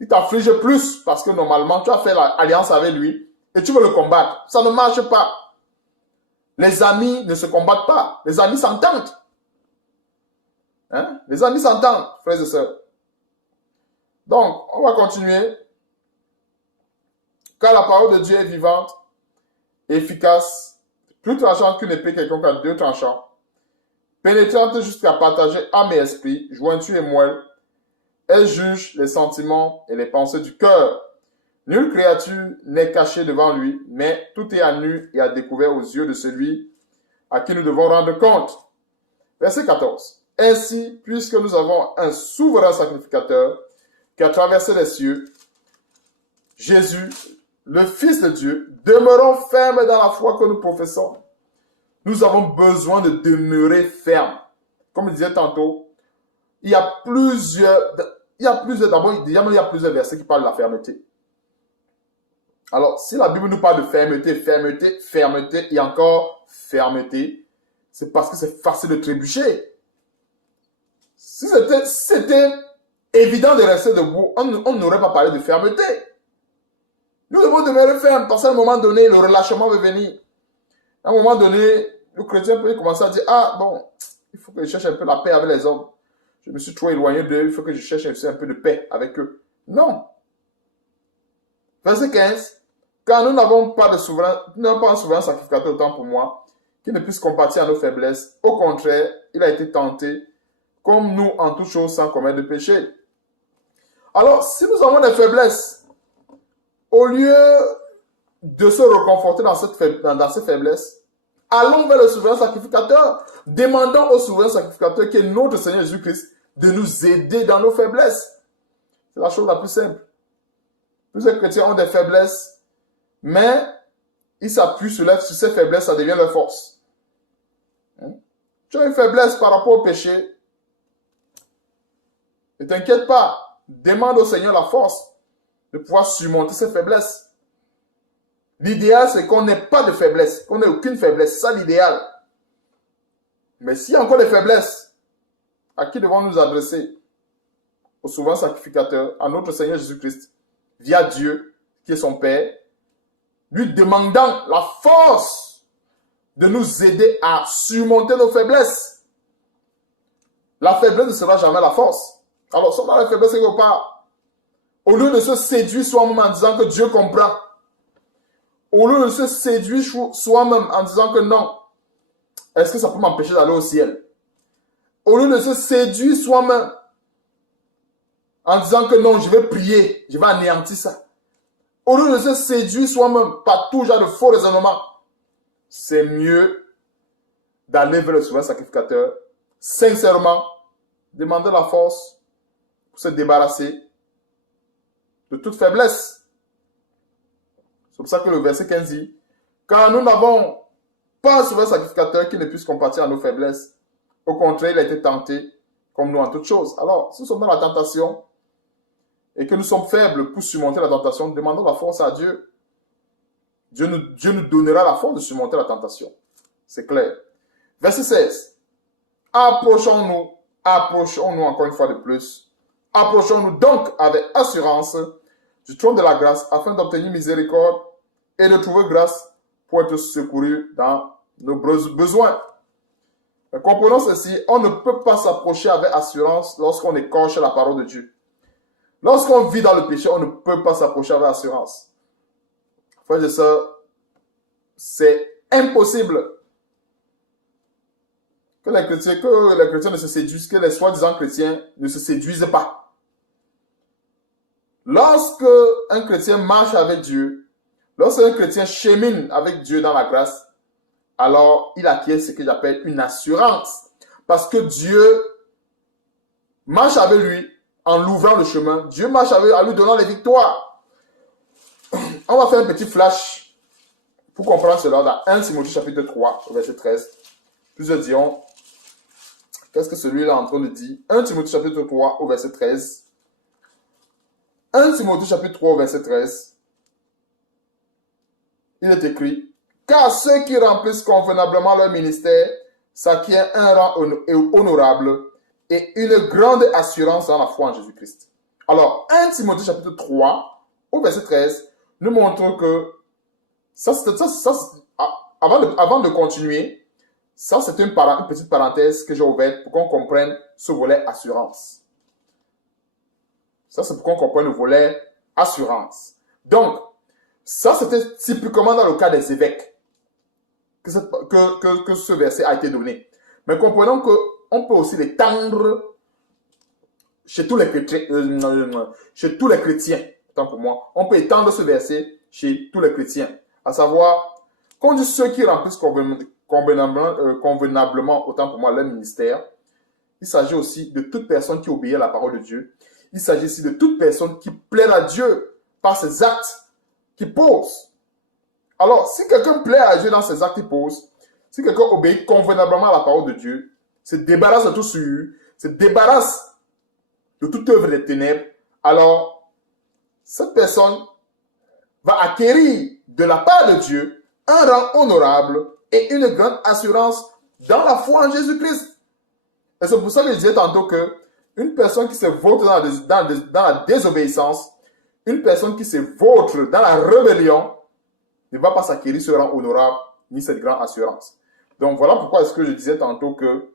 Il t'afflige plus parce que normalement, tu as fait l'alliance avec lui et tu veux le combattre. Ça ne marche pas. Les amis ne se combattent pas. Les amis s'entendent. Hein? Les amis s'entendent, frères et sœurs. Donc, on va continuer. Car la parole de Dieu est vivante, efficace, plus tranchante qu'une épée quelconque à 2 tranchants, pénétrante jusqu'à partager âme et esprit, jointure et moelle. Elle juge les sentiments et les pensées du cœur. Nulle créature n'est cachée devant lui, mais tout est à nu et à découvert aux yeux de celui à qui nous devons rendre compte. Verset 14. Ainsi, puisque nous avons un souverain sacrificateur qui a traversé les cieux, Jésus, le Fils de Dieu, demeurons fermes dans la foi que nous professons. Nous avons besoin de demeurer fermes. Comme je disais tantôt, il y a plusieurs versets qui parlent de la fermeté. Alors, si la Bible nous parle de fermeté et encore fermeté, c'est parce que c'est facile de trébucher. Si c'était évident de rester debout, on n'aurait pas parlé de fermeté. Nous devons demeurer fermes parce qu'à un moment donné, le relâchement va venir. À un moment donné, le chrétien peut commencer à dire, ah bon, il faut que je cherche un peu la paix avec les hommes. Je me suis trop éloigné d'eux, il faut que je cherche aussi un peu de paix avec eux. Non. Verset 15. Car nous n'avons pas un souverain sacrificateur autant pour moi, qui ne puisse compatir à nos faiblesses. Au contraire, il a été tenté, comme nous en toutes choses, sans commettre de péché. Alors, si nous avons des faiblesses, au lieu de se reconforter dans ces faiblesses, allons vers le souverain sacrificateur. Demandons au souverain sacrificateur qui est notre Seigneur Jésus-Christ de nous aider dans nos faiblesses. C'est la chose la plus simple. Plusieurs chrétiens ont des faiblesses, mais ils s'appuient sur ces faiblesses, ça devient leur force. Tu as une faiblesse par rapport au péché, ne t'inquiète pas, demande au Seigneur la force de pouvoir surmonter ces faiblesses. L'idéal, c'est qu'on n'ait pas de faiblesse, qu'on n'ait aucune faiblesse. C'est ça l'idéal. Mais s'il y a encore des faiblesses, à qui devons-nous nous adresser? Au souverain sacrificateur, à notre Seigneur Jésus-Christ, via Dieu, qui est son Père, lui demandant la force de nous aider à surmonter nos faiblesses. La faiblesse ne sera jamais la force. Alors, si on a la faiblesse quelque part, au lieu de se séduire soi-même en disant que Dieu comprend, au lieu de se séduire soi-même en disant que non, est-ce que ça peut m'empêcher d'aller au ciel? Au lieu de se séduire soi-même en disant que non, je vais prier, je vais anéantir ça. Au lieu de se séduire soi-même par tout genre de faux raisonnements, c'est mieux d'aller vers le souverain sacrificateur, sincèrement, demander la force pour se débarrasser de toute faiblesse. C'est pour ça que le verset 15 dit, car nous n'avons pas un souverain sacrificateur qui ne puisse compatir à nos faiblesses. Au contraire, il a été tenté comme nous en toutes choses. Alors, si nous sommes dans la tentation et que nous sommes faibles pour surmonter la tentation, demandons la force à Dieu. Dieu nous donnera la force de surmonter la tentation. C'est clair. Verset 16. Approchons-nous encore une fois de plus. Approchons-nous donc avec assurance du trône de la grâce afin d'obtenir miséricorde et de trouver grâce pour être secouru dans nos besoins. Mais comprenons ceci, on ne peut pas s'approcher avec assurance lorsqu'on écorche la parole de Dieu. Lorsqu'on vit dans le péché, on ne peut pas s'approcher avec assurance. Frères et sœurs, c'est impossible que les chrétiens ne se séduisent, que les soi-disant chrétiens ne se séduisent pas. Lorsque un chrétien marche avec Dieu, lorsqu'un chrétien chemine avec Dieu dans la grâce, alors il acquiert ce que j'appelle une assurance. Parce que Dieu marche avec lui en l'ouvrant le chemin. Dieu marche avec lui en lui donnant les victoires. On va faire un petit flash pour comprendre cela dans 1 Timothée chapitre 3, verset 13. Plusieurs diront, qu'est-ce que celui-là est en train de dire? 1 Timothée chapitre 3 au verset 13. 1 Timothée chapitre 3 au verset 13. Il est écrit, car ceux qui remplissent convenablement leur ministère s'acquièrent un rang honorable et une grande assurance dans la foi en Jésus-Christ. Alors, 1 Timothée chapitre 3 au verset 13 nous montre que avant de continuer, ça c'est une petite parenthèse que j'ai ouverte pour qu'on comprenne ce volet assurance. Ça c'est pour qu'on comprenne le volet assurance. Donc, ça c'était typiquement dans le cas des évêques que ce verset a été donné. Mais comprenons qu'on peut aussi l'étendre chez tous les chrétiens. Tant pour moi, on peut étendre ce verset chez tous les chrétiens. À savoir, qu'on dit ceux qui remplissent convenablement, autant pour moi, leur ministère, il s'agit aussi de toute personne qui obéit à la parole de Dieu. Il s'agit aussi de toute personne qui plaît à Dieu par ses actes qu'il pose. Alors, si quelqu'un plaît à Dieu dans ses actes qu'il pose, si quelqu'un obéit convenablement à la parole de Dieu, se débarrasse de tout souillure, se débarrasse de toute œuvre des ténèbres, alors cette personne va acquérir de la part de Dieu un rang honorable et une grande assurance dans la foi en Jésus-Christ. Et c'est pour ça que je disais tantôt que une personne qui se vautre dans la désobéissance, une personne qui se vautre dans la rébellion, ne va pas s'acquérir ce rang honorable ni cette grande assurance. Donc voilà pourquoi est-ce que je disais tantôt que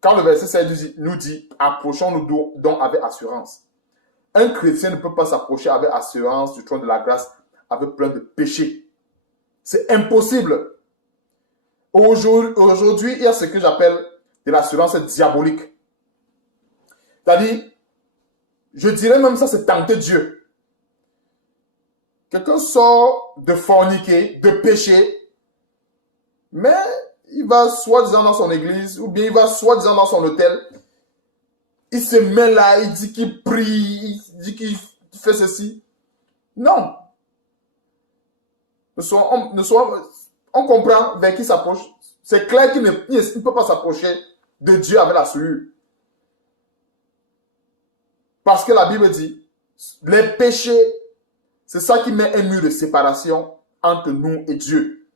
quand le verset 16 nous dit « Approchons-nous donc avec assurance », un chrétien ne peut pas s'approcher avec assurance du trône de la grâce avec plein de péchés. C'est impossible. Aujourd'hui, il y a ce que j'appelle de l'assurance diabolique. C'est-à-dire, je dirais même ça, c'est tenter Dieu. Quelqu'un sort de forniquer, de pécher, mais il va soi-disant dans son église, ou bien il va soi-disant dans son hôtel, il se met là, il dit qu'il prie, il dit qu'il fait ceci. Non. On comprend vers qui s'approche. C'est clair qu'il ne peut pas s'approcher de Dieu avec la souillure. Parce que la Bible dit, les péchés, c'est ça qui met un mur de séparation entre nous et Dieu.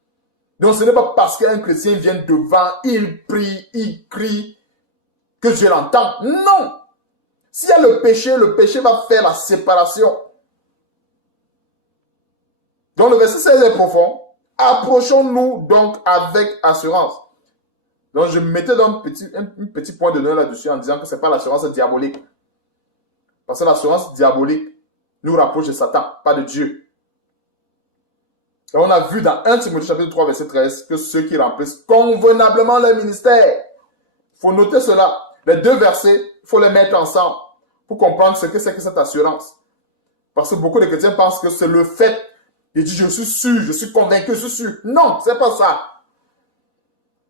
Donc ce n'est pas parce qu'un chrétien vient devant, il prie, il crie, que Dieu l'entend. Non. S'il y a le péché va faire la séparation. Donc le verset 16 est profond. Approchons-nous donc avec assurance. Donc je mettais un petit point de note là-dessus en disant que ce n'est pas l'assurance diabolique. Parce que l'assurance diabolique nous rapproche de Satan, pas de Dieu. Et on a vu dans 1 Timothée chapitre 3 verset 13 que ceux qui remplissent convenablement leur ministère. Il faut noter cela. Les deux versets, il faut les mettre ensemble pour comprendre ce que c'est que cette assurance. Parce que beaucoup de chrétiens pensent que c'est le fait de dire je suis sûr, je suis convaincu, je suis sûr. Non, c'est pas ça.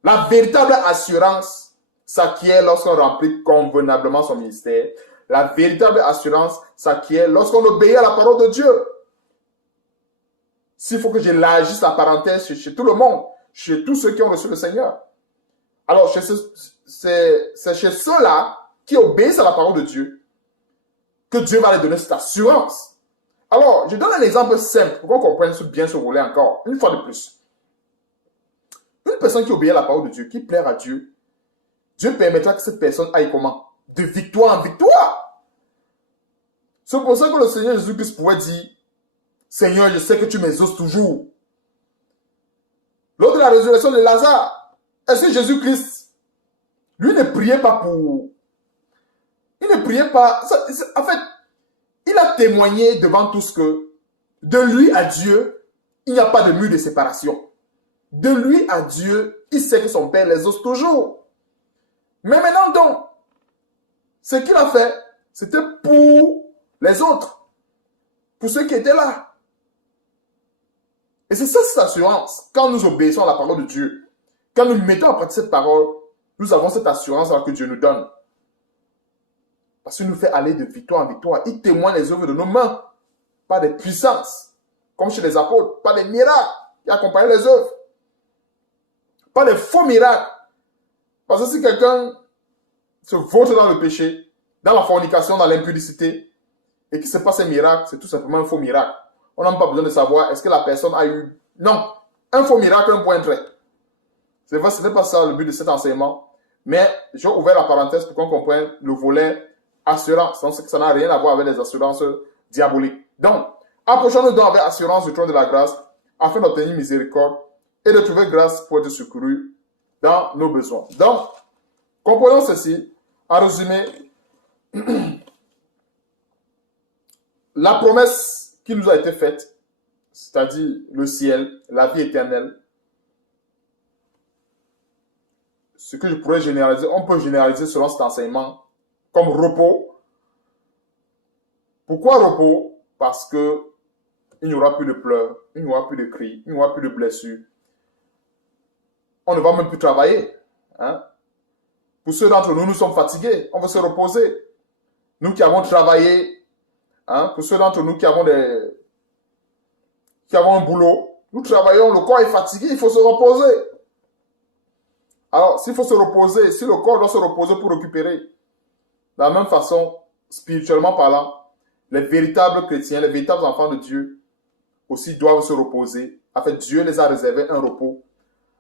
La véritable assurance s'acquiert lorsqu'on remplit convenablement son ministère. La véritable assurance s'acquiert lorsqu'on obéit à la parole de Dieu. S'il faut que j'élargisse la parenthèse chez tout le monde, chez tous ceux qui ont reçu le Seigneur. Alors, c'est chez ceux-là qui obéissent à la parole de Dieu que Dieu va leur donner cette assurance. Alors, je donne un exemple simple pour qu'on comprenne bien ce volet encore, une fois de plus. Une personne qui obéit à la parole de Dieu, qui plaît à Dieu, Dieu permettra que cette personne aille comment? De victoire en victoire. C'est pour ça que le Seigneur Jésus-Christ pouvait dire, Seigneur, je sais que tu m'exauces toujours. Lors de la résurrection de Lazare, est-ce que Jésus-Christ, lui ne priait pas pour... Il ne priait pas... En fait, il a témoigné devant tous que de lui à Dieu, il n'y a pas de mur de séparation. De lui à Dieu, il sait que son Père l'exauce toujours. Mais maintenant donc, ce qu'il a fait, c'était pour les autres. Pour ceux qui étaient là. Et c'est ça cette assurance. Quand nous obéissons à la parole de Dieu, quand nous mettons en pratique cette parole, nous avons cette assurance que Dieu nous donne. Parce qu'il nous fait aller de victoire en victoire. Il témoigne les œuvres de nos mains, pas des puissances, comme chez les apôtres, pas des miracles qui accompagnent les œuvres, pas des faux miracles. Parce que si quelqu'un se vautre dans le péché, dans la fornication, dans l'impudicité, et qu'il se passe un miracle, c'est tout simplement un faux miracle. On n'a pas besoin de savoir est-ce que la personne a eu... Non, un faux miracle, un point trait. C'est vrai, ce n'est pas ça le but de cet enseignement. Mais j'ai ouvert la parenthèse pour qu'on comprenne le volet assurance. Donc, ça n'a rien à voir avec les assurances diaboliques. Donc, approchons-nous donc avec assurance du trône de la grâce afin d'obtenir miséricorde et de trouver grâce pour être secouru dans nos besoins. Donc, comprenons ceci. En résumé, la promesse qui nous a été faite, c'est-à-dire le ciel, la vie éternelle, ce que je pourrais généraliser, on peut généraliser selon cet enseignement comme repos. Pourquoi repos? Parce que il n'y aura plus de pleurs, il n'y aura plus de cris, il n'y aura plus de blessures. On ne va même plus travailler. Hein? Pour ceux d'entre nous, nous sommes fatigués, on veut se reposer. Nous qui avons travaillé, hein, pour ceux d'entre nous qui avons un boulot, nous travaillons, le corps est fatigué, il faut se reposer. Alors, s'il faut se reposer, si le corps doit se reposer pour récupérer, de la même façon, spirituellement parlant, les véritables chrétiens, les véritables enfants de Dieu aussi doivent se reposer. En fait, Dieu les a réservé un repos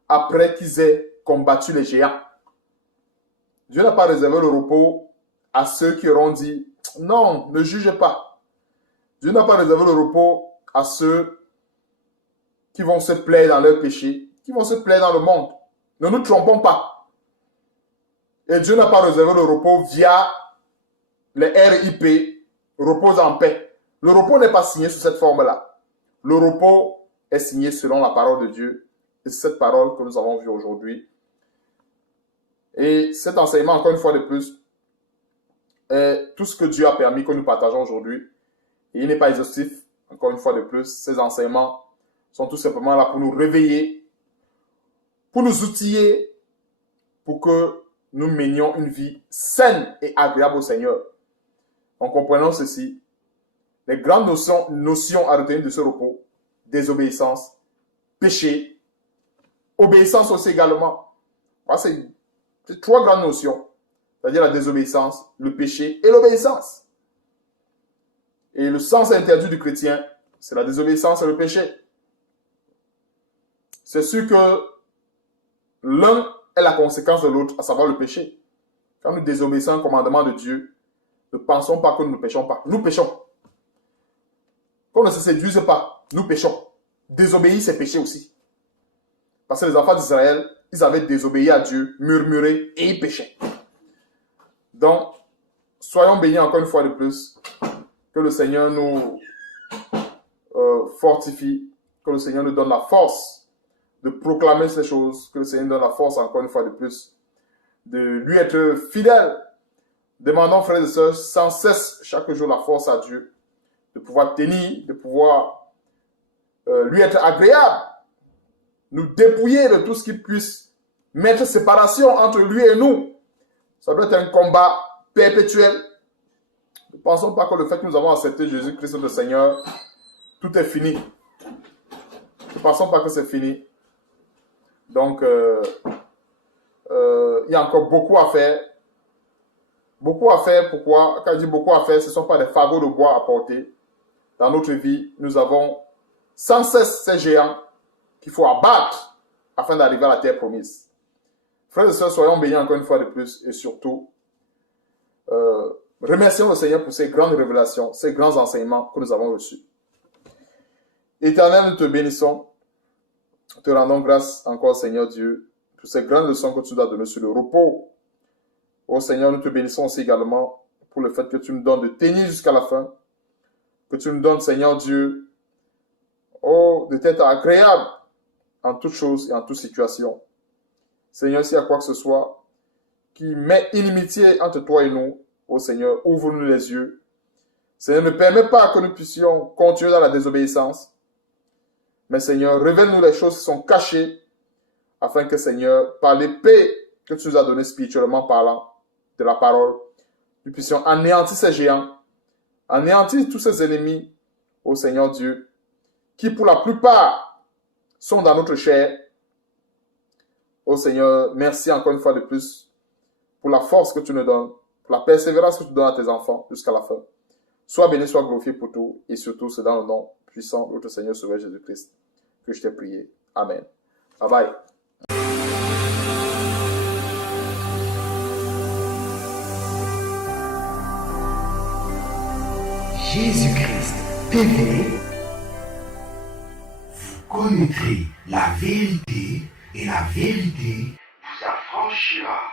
après qu'ils aient combattu les géants. Dieu n'a pas réservé le repos à ceux qui auront dit « Non, ne jugez pas ». Dieu n'a pas réservé le repos à ceux qui vont se plaire dans leur péché, qui vont se plaire dans le monde. Ne nous trompons pas. Et Dieu n'a pas réservé le repos via les RIP, repose en paix. Le repos n'est pas signé sous cette forme-là. Le repos est signé selon la parole de Dieu. Et c'est cette parole que nous avons vue aujourd'hui. Et cet enseignement, encore une fois de plus, est tout ce que Dieu a permis que nous partageons aujourd'hui. Et il n'est pas exhaustif, encore une fois de plus. Ces enseignements sont tout simplement là pour nous réveiller, pour nous outiller, pour que nous menions une vie saine et agréable au Seigneur. En comprenant ceci, les grandes notions à retenir de ce repos: désobéissance, péché, obéissance aussi également. C'est trois grandes notions, c'est-à-dire la désobéissance, le péché et l'obéissance. Et le sens interdit du chrétien, c'est la désobéissance et le péché. C'est sûr que l'un est la conséquence de l'autre, à savoir le péché. Quand nous désobéissons un commandement de Dieu, ne pensons pas que nous ne péchons pas. Nous péchons. Qu'on ne se séduise pas, nous péchons. Désobéir, c'est pécher aussi. Parce que les enfants d'Israël, ils avaient désobéi à Dieu, murmuré et ils péchaient. Donc, soyons bénis encore une fois de plus. Que le Seigneur nous fortifie. Que le Seigneur nous donne la force de proclamer ces choses. Que le Seigneur nous donne la force encore une fois de plus de lui être fidèle. Demandons, frères et sœurs, sans cesse, chaque jour, la force à Dieu. De pouvoir tenir, de pouvoir lui être agréable. Nous dépouiller de tout ce qui puisse mettre séparation entre lui et nous. Ça doit être un combat perpétuel. Ne pensons pas que le fait que nous avons accepté Jésus-Christ notre Seigneur, tout est fini. Ne pensons pas que c'est fini. Donc, il y a encore beaucoup à faire. Beaucoup à faire, pourquoi? Quand je dis beaucoup à faire, ce ne sont pas des fagots de bois à porter. Dans notre vie, nous avons sans cesse ces géants qu'il faut abattre afin d'arriver à la terre promise. Frères et sœurs, soyons bénis encore une fois de plus et surtout, remercions le Seigneur pour ces grandes révélations, ces grands enseignements que nous avons reçus. Éternel, nous te bénissons, te rendons grâce encore, Seigneur Dieu, pour ces grandes leçons que tu nous as données sur le repos. Ô Seigneur, nous te bénissons aussi également pour le fait que tu nous donnes de tenir jusqu'à la fin, que tu nous donnes, Seigneur Dieu, de t'être agréable en toutes choses et en toutes situations. Seigneur, s'il y a quoi que ce soit qui met inimitié entre toi et nous, ô Seigneur, ouvre-nous les yeux. Seigneur, ne permets pas que nous puissions continuer dans la désobéissance. Mais Seigneur, révèle-nous les choses qui sont cachées, afin que, Seigneur, par l'épée que tu nous as donnée spirituellement parlant de la parole, nous puissions anéantir ces géants, anéantir tous ces ennemis, ô Seigneur Dieu, qui pour la plupart sont dans notre chair. Ô Seigneur, merci encore une fois de plus pour la force que tu nous donnes, pour la persévérance que tu donnes à tes enfants jusqu'à la fin. Sois béni, sois glorifié pour tout, et surtout c'est dans le nom puissant de notre Seigneur Sauveur Jésus-Christ que je t'ai prié. Amen. Bye bye. Jésus-Christ TV, vous connaîtrez la vérité et la vérité vous affranchira.